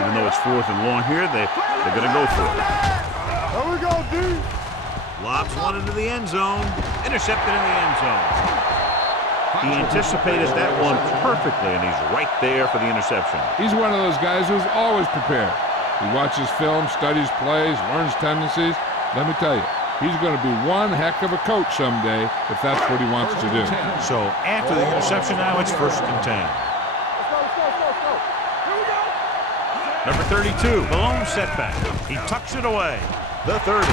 Even though it's 4th and long here, they're going to go for it. There we go, D. Lobs one into the end zone. Intercepted in the end zone. He anticipated that one perfectly, and he's right there for the interception. He's one of those guys who's always prepared. He watches film, studies plays, learns tendencies. Let me tell you, he's going to be one heck of a coach someday if that's what he wants to do. So after the interception now, it's 1st and 10. Let's go. Here we go. Number 32, the lone setback. He tucks it away. The 30.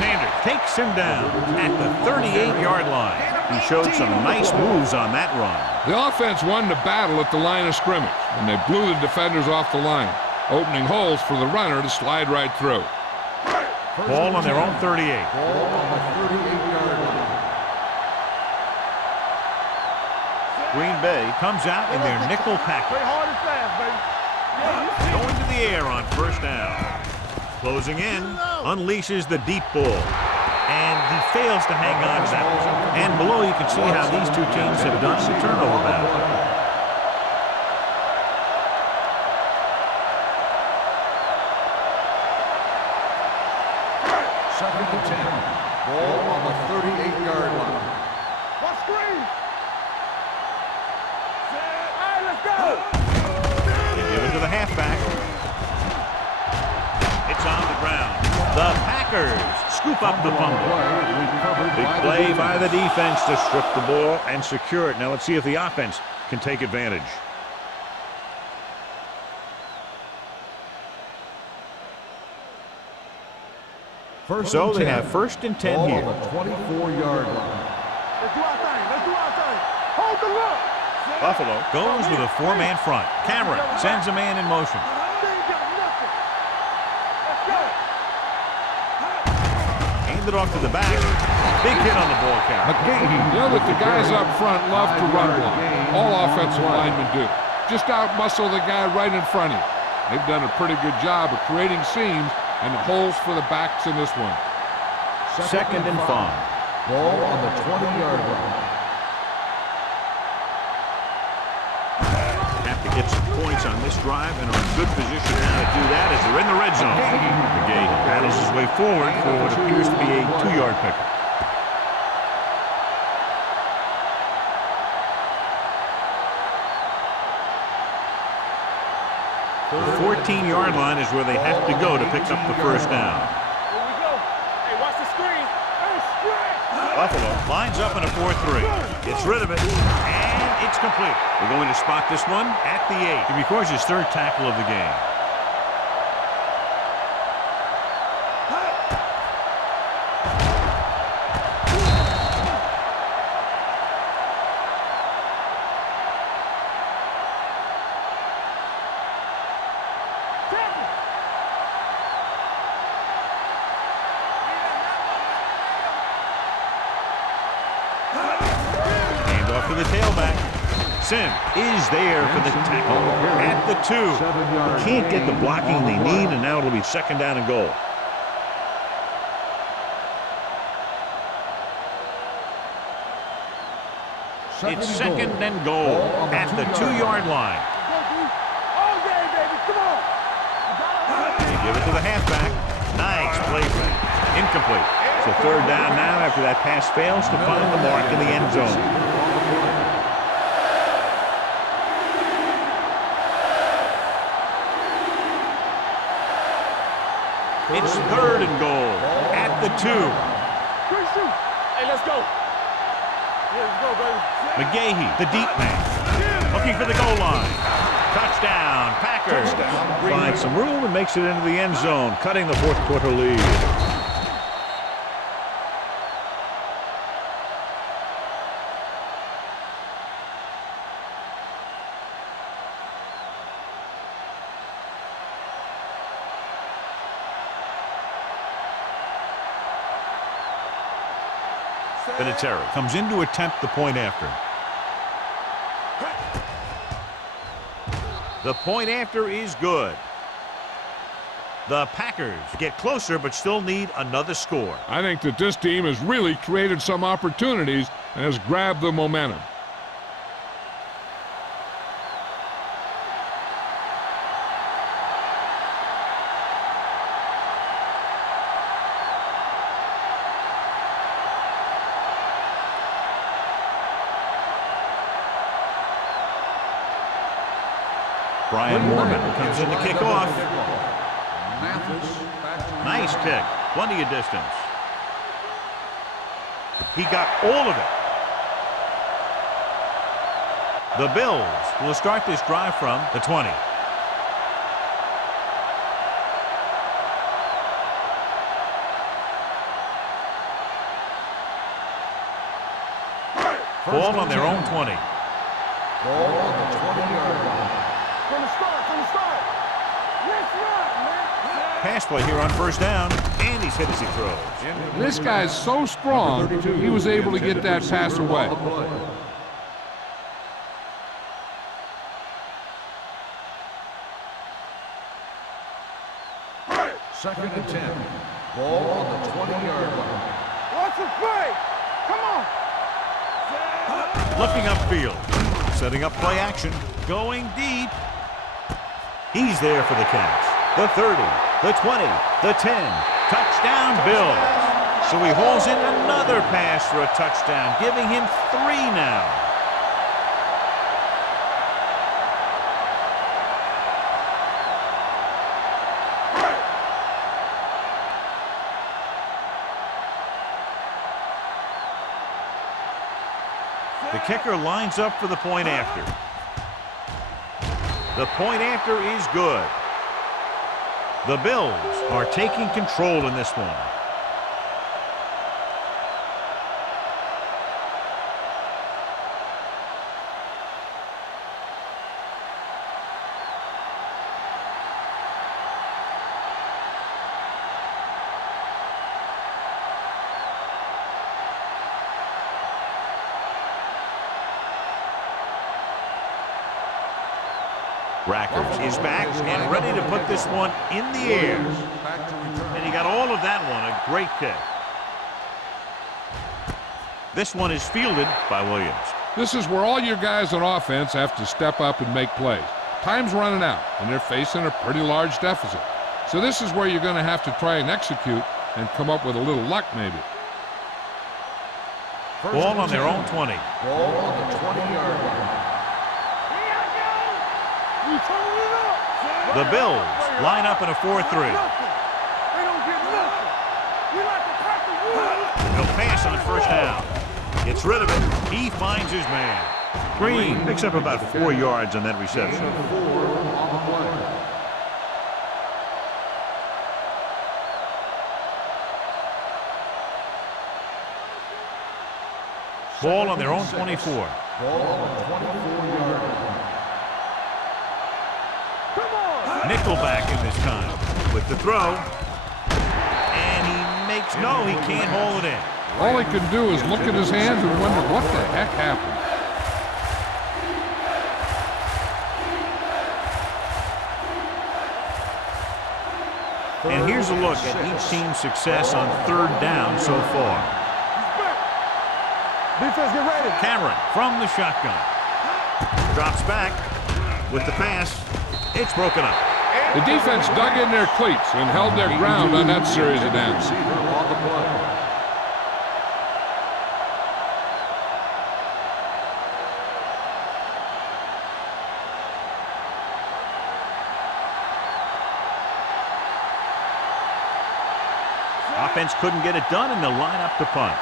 Sanders takes him down at the 38-yard line. He showed some nice moves on that run. The offense won the battle at the line of scrimmage, and they blew the defenders off the line, opening holes for the runner to slide right through. Ball on their own 38. Ball on the 38-yard line. Green Bay comes out in their nickel package. Play hard and fast, baby. Going to the air on 1st down. Closing in, unleashes the deep ball. And he fails to hang on to that. And below you can see how these two teams have done the turnover battle. Second and 10. Ball on the 38-yard line. What screen? Hey, let's go. They give it to the halfback. It's on the ground. The Packers scoop up the fumble. Big play by the defense to strip the ball and secure it. Now let's see if the offense can take advantage. So they have 1st and 10 Ball here. on the 24-yard line. Let's do our thing. Hold the look. Buffalo goes with a 4-man front. Cameron sends a man in motion. They ain't got nothing. Let's go. Hand it off to the back. Big hit on the ball carrier. You know that the guys up front love to run block. All offensive linemen do. Just out-muscle the guy right in front of you. They've done a pretty good job of creating seams and holes for the backs in this one. Second and 5. Ball on the 20-yard line. Have to get some points on this drive and are in good position now to do that as they're in the red zone. McGay battles his way forward for what appears to be a 2-yard pickup. The 14-yard line is where they have to go to pick up the 1st down. Here we go. Hey, watch the screen. Hey, screen. Buffalo lines up in a 4-3. Gets rid of it, and it's complete. We're going to spot this one at the 8. He records his 3rd tackle of the game. To the tailback. Sim is there for the tackle at the 2. They can't get the blocking they need, and now it'll be 2nd down and goal. It's 2nd and goal at the 2-yard line. All day, baby. Come on. They give it to the halfback. Nice play fake. Incomplete. So 3rd down now after that pass fails to find the mark in the end zone. It's 3rd and goal at the 2. Quick shoot. Hey, let's go. Yeah, let's go, baby. McGahee, the deep man, looking for the goal line. Touchdown, Packers. Finds some room and makes it into the end zone, cutting the 4th quarter lead. Vinatieri comes in to attempt the point after. The point after is good. The Packers get closer but still need another score. I think that this team has really created some opportunities and has grabbed the momentum. Brian Mormon comes in to kick off. Nice kick. Plenty of distance. He got all of it. The Bills will start this drive from the 20. Ball on their own 20. Ball on the 20-yard line. From the start. Let's run, man. Pass play here on first down, and he's hit as he throws. This guy's so strong, he was able to get that pass away. Second and 10. Ball on the 20-yard line. What's the play? Come on. Looking upfield, setting up play action, going deep. He's there for the catch. The 30, the 20, the 10. Touchdown, Bills. So he hauls in another pass for a touchdown, giving him 3 now. The kicker lines up for the point after. The point after is good. The Bills are taking control in this one. Rackers is back and ready to put this one in the air. And he got all of that one. A great kick. This one is fielded by Williams. This is where all your guys on offense have to step up and make plays. Time's running out, and they're facing a pretty large deficit. So this is where you're going to have to try and execute and come up with a little luck maybe. Ball on their own 20. Ball on the 20-yard line. The Bills line up in a 4-3. They don't get nothing. We like to crack the wood. He'll pass on first down. Gets rid of it. He finds his man. Green picks up about 4 yards on that reception. 4 on the play. Ball on their own 24. Ball on the 24-yard line. Nickelback in this time with the throw. And he makes no, he can't hold it in. All he can do is look at his hands and wonder what the heck happened. And here's a look at each team's success on third down so far. Defense, get ready. Cameron from the shotgun. Drops back with the pass. It's broken up. The defense dug in their cleats and held their ground on that series of downs. On the play. Offense couldn't get it done, and they'll line up to punt.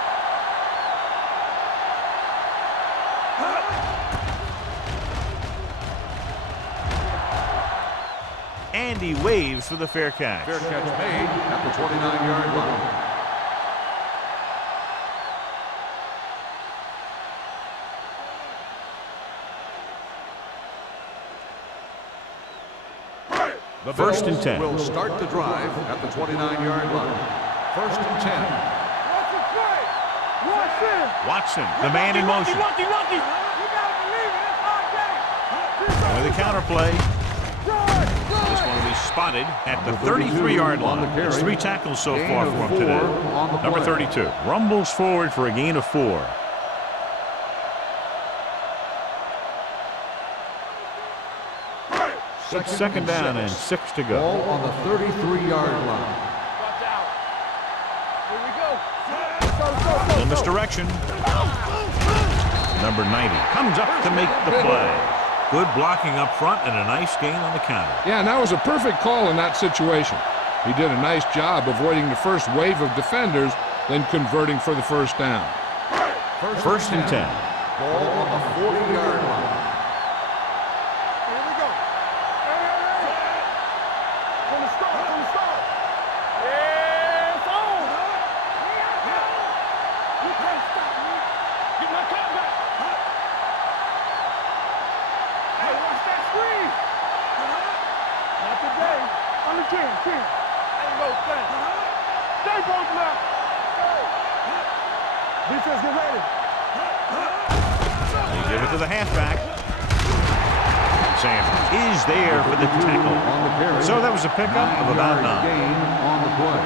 And he waves for the fair catch. Fair catch made at the 29-yard line. The First and Bills 10. will start the drive at the 29-yard line. First and 10. What's the play? Watson. Watson, the man in motion. Lucky. You gotta believe it. It's our game. With a counterplay. This one will be spotted at the 33-yard line. There's 3 tackles so far for him today. Number 32 rumbles forward for a gain of 4. It's second down and 6 to go. Ball on the 33-yard line. Watch out. Here we go. Little misdirection. Number 90 comes up to make the play. Good blocking up front and a nice gain on the counter. Yeah, and that was a perfect call in that situation. He did a nice job avoiding the first wave of defenders, then converting for the first down. First and 10. Ball on the 40-yard line. Here we go. From the start. Yeah, it's on. You can't stop me. Get my cat back. Hey, watch that screen. Not today. Under 10. Ain't no thing. Stay both now. Defense, get ready. They give it to the halfback. Sanders is there for the tackle. On the carry. So that was a pickup of about 9. Gain on the play.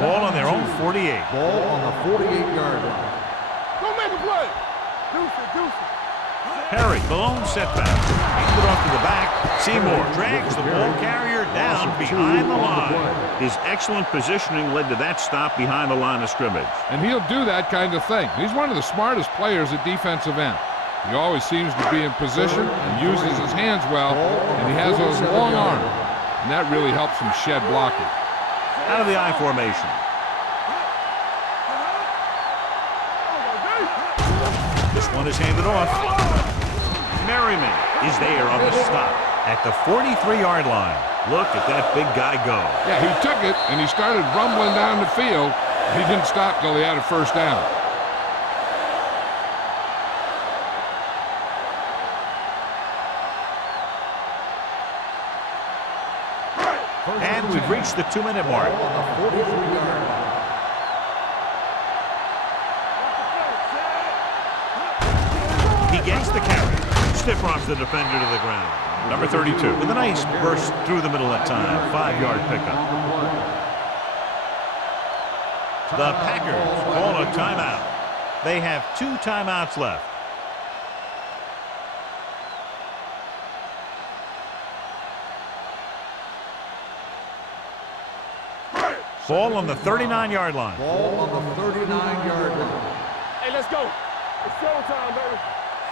Ball on their own 48. Ball on the 48-yard line. Go make a play. Deuce it. Perry, the lone setback. Hands it off to the back. Seymour drags the ball carrier down behind the line. His excellent positioning led to that stop behind the line of scrimmage. And he'll do that kind of thing. He's one of the smartest players at defensive end. He always seems to be in position and uses his hands well, and he has those long arms. And that really helps him shed blocking. Out of the I formation. This one is handed off. Merriman is there on the stop at the 43-yard line. Look at that big guy go. Yeah, he took it, and he started rumbling down the field. He didn't stop till he had a first down. And we've reached the 2-minute mark. On the 43-yard line. He gets the carry. Stiff arms the defender to the ground. Number 32 with a nice burst through the middle that time. 5-yard pickup. The Packers call a timeout. They have 2 timeouts left. Ball on the 39-yard line. Ball on the 39-yard line. Hey, let's go. It's showtime, baby.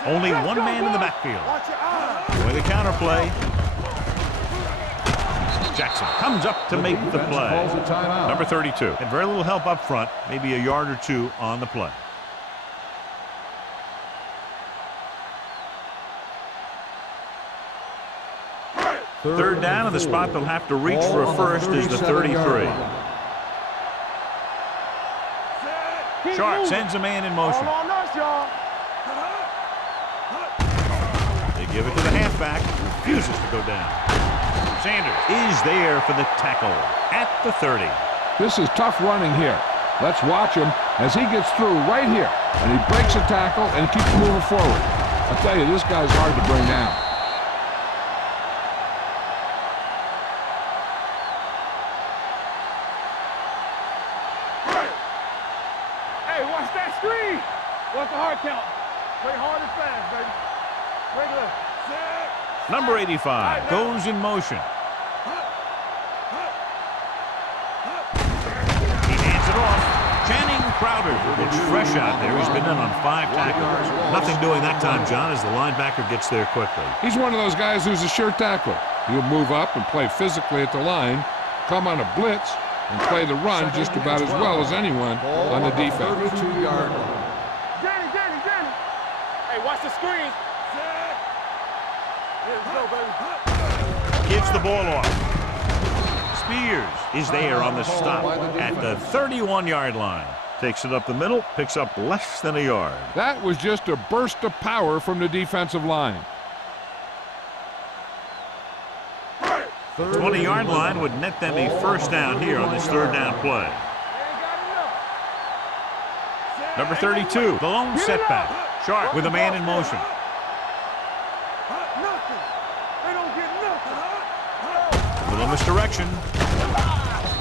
Only Let's one go, man in the boy. backfield. Watch your eyes. With the counter play. Jackson comes up to make the Defense play. calls a timeout. Number 32. And very little help up front. Maybe a yard or 2 on the play. Third down, and the spot they'll have to reach for a first is the 33. Keep Sharp moving. sends a man in motion. All on us, y'all. They give it to the halfback. Refuses to go down. Sanders is there for the tackle at the 30. This is tough running here. Let's watch him as he gets through right here. And he breaks a tackle and keeps moving forward. I'll tell you, this guy's hard to bring down. Hey, watch that screen. What's the hard count? Play hard and fast, baby. Regular. Number 85 goes in motion. He hands it off. Channing Crowder looks fresh out there. He's been in on 5 tackles. Nothing doing that time, John, as the linebacker gets there quickly. He's one of those guys who's a sure tackler. He'll move up and play physically at the line, come on a blitz, and play the run just about as well as anyone on the defense. 32-yard line. Danny. Hey, watch the screen. Here we go, baby. Gives the ball off. Spears is there on the stop at the 31-yard line. Takes it up the middle, picks up less than a yard. That was just a burst of power from the defensive line. The 20-yard line would net them a first down here on this third down play. Number 32, the lone setback. Sharp with a man in motion. Nothing. They don't get nothing. A little misdirection.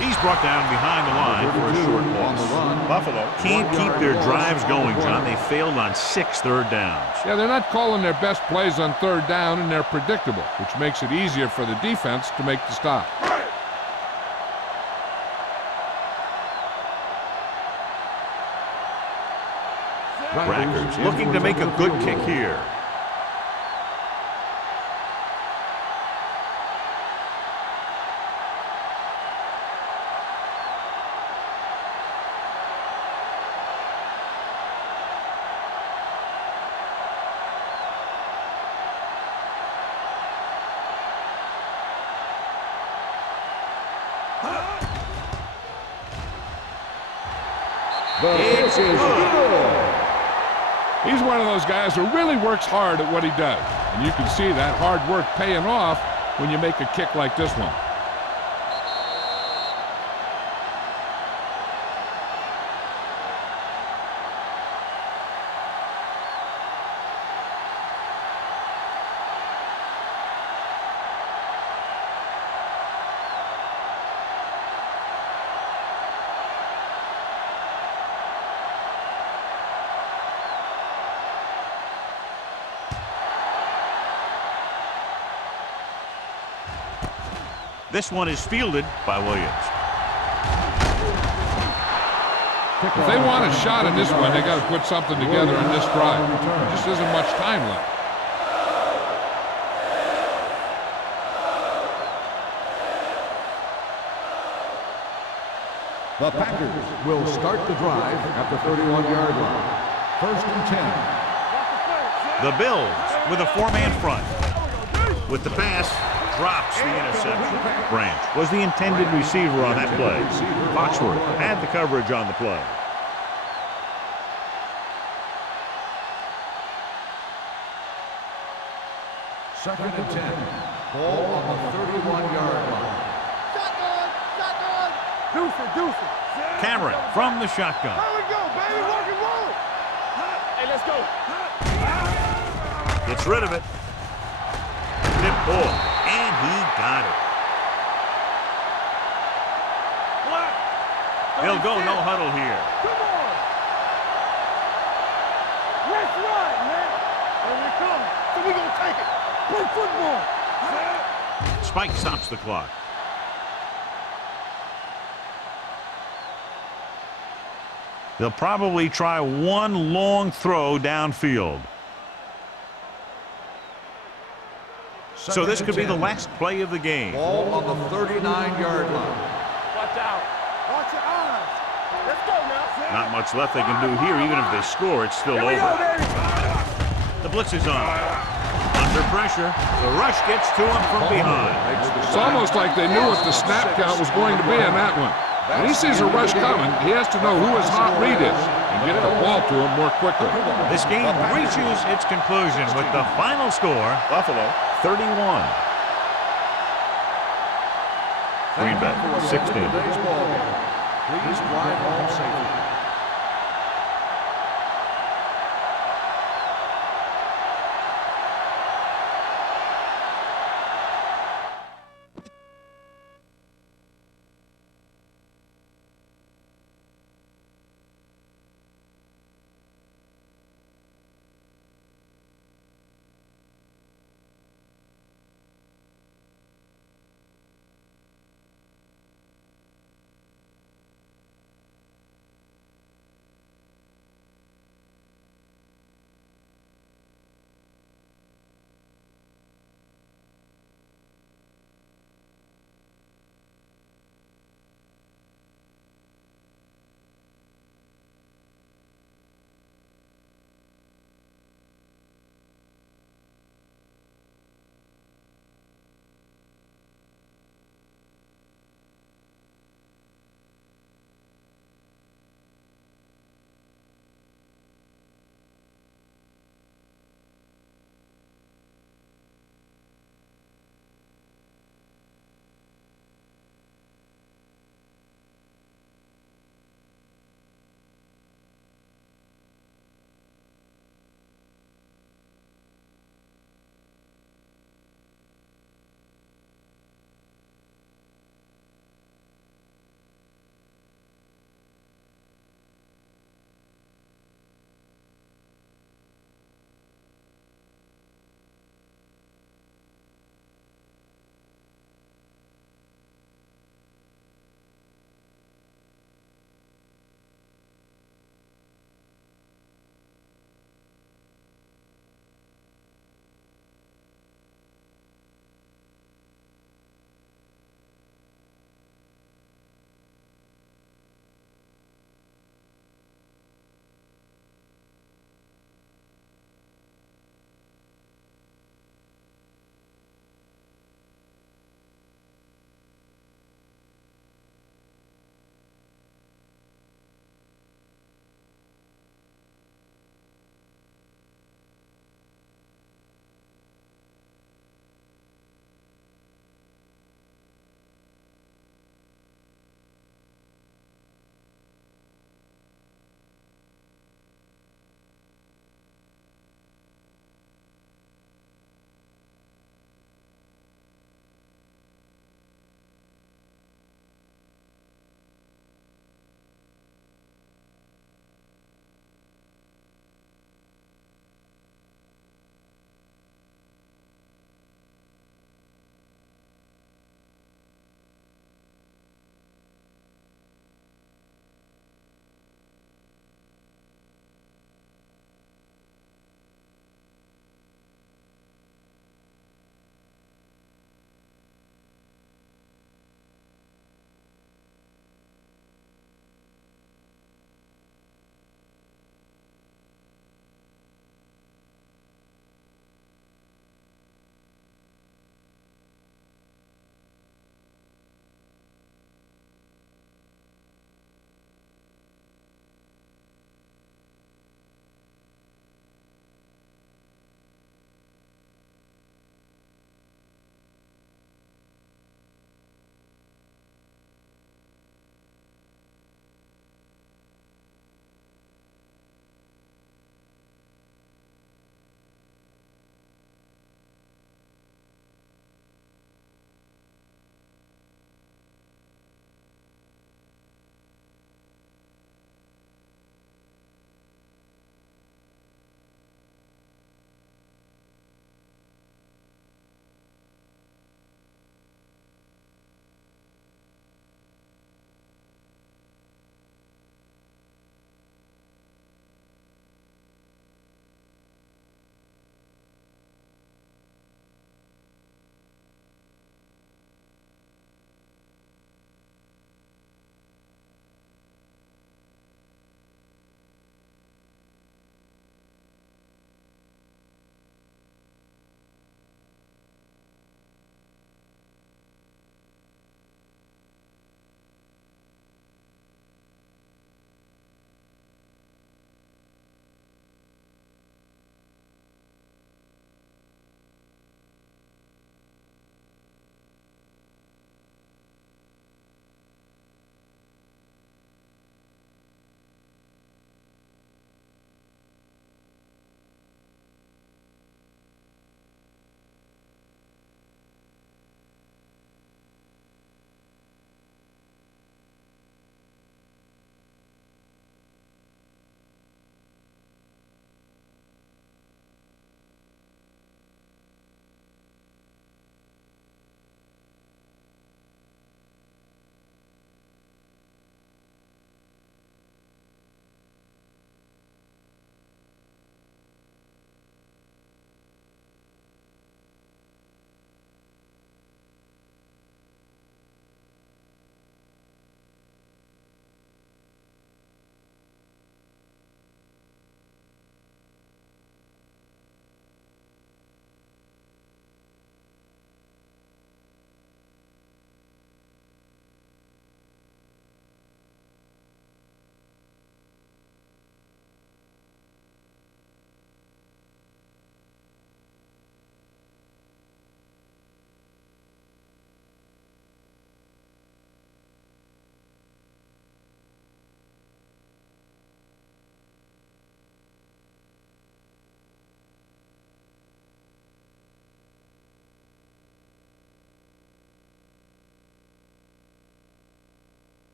He's brought down behind the line for a short loss. Buffalo can't keep their drives going, John. They failed on 6 third downs. Yeah, they're not calling their best plays on third down, and they're predictable, which makes it easier for the defense to make the stop. Rackers looking to make a good kick here. It's good. He's one of those guys who really works hard at what he does. And you can see that hard work paying off when you make a kick like this one. This one is fielded by Williams. If they want a shot in this one, they got to put something together on this drive. There just isn't much time left. The Packers will start the drive at the 31-yard line. 1st and 10. The Bills with a four-man front. With the pass, drops the interception. Branch was the intended receiver on that play. Foxworth had the coverage on the play. Second and 10. Ball on the 31-yard line. Deuce it. Cameron from the shotgun. There we go, baby. Rock and roll. Hey, let's go. Gets rid of it. Tip ball. And he got it. He'll go no huddle here. Come on. Let's run, man. Here we come. So we gonna take it. Play football. Spike stops the clock. They'll probably try one long throw downfield. So this could be the last play of the game. Ball on the 39-yard line. Watch out. Watch your eyes. Let's go now. Not much left they can do here. Even if they score, it's still Here we go, over. baby. The blitz is on. Under pressure. The rush gets to him from behind. It's almost like they knew what the snap count was going to be on that one. When he sees a rush coming, he has to know who his hot read is and get the ball to him more quickly. This game reaches its conclusion with the final score, Buffalo 31. Green Bay 16. Today's ball game. Please drive home safely.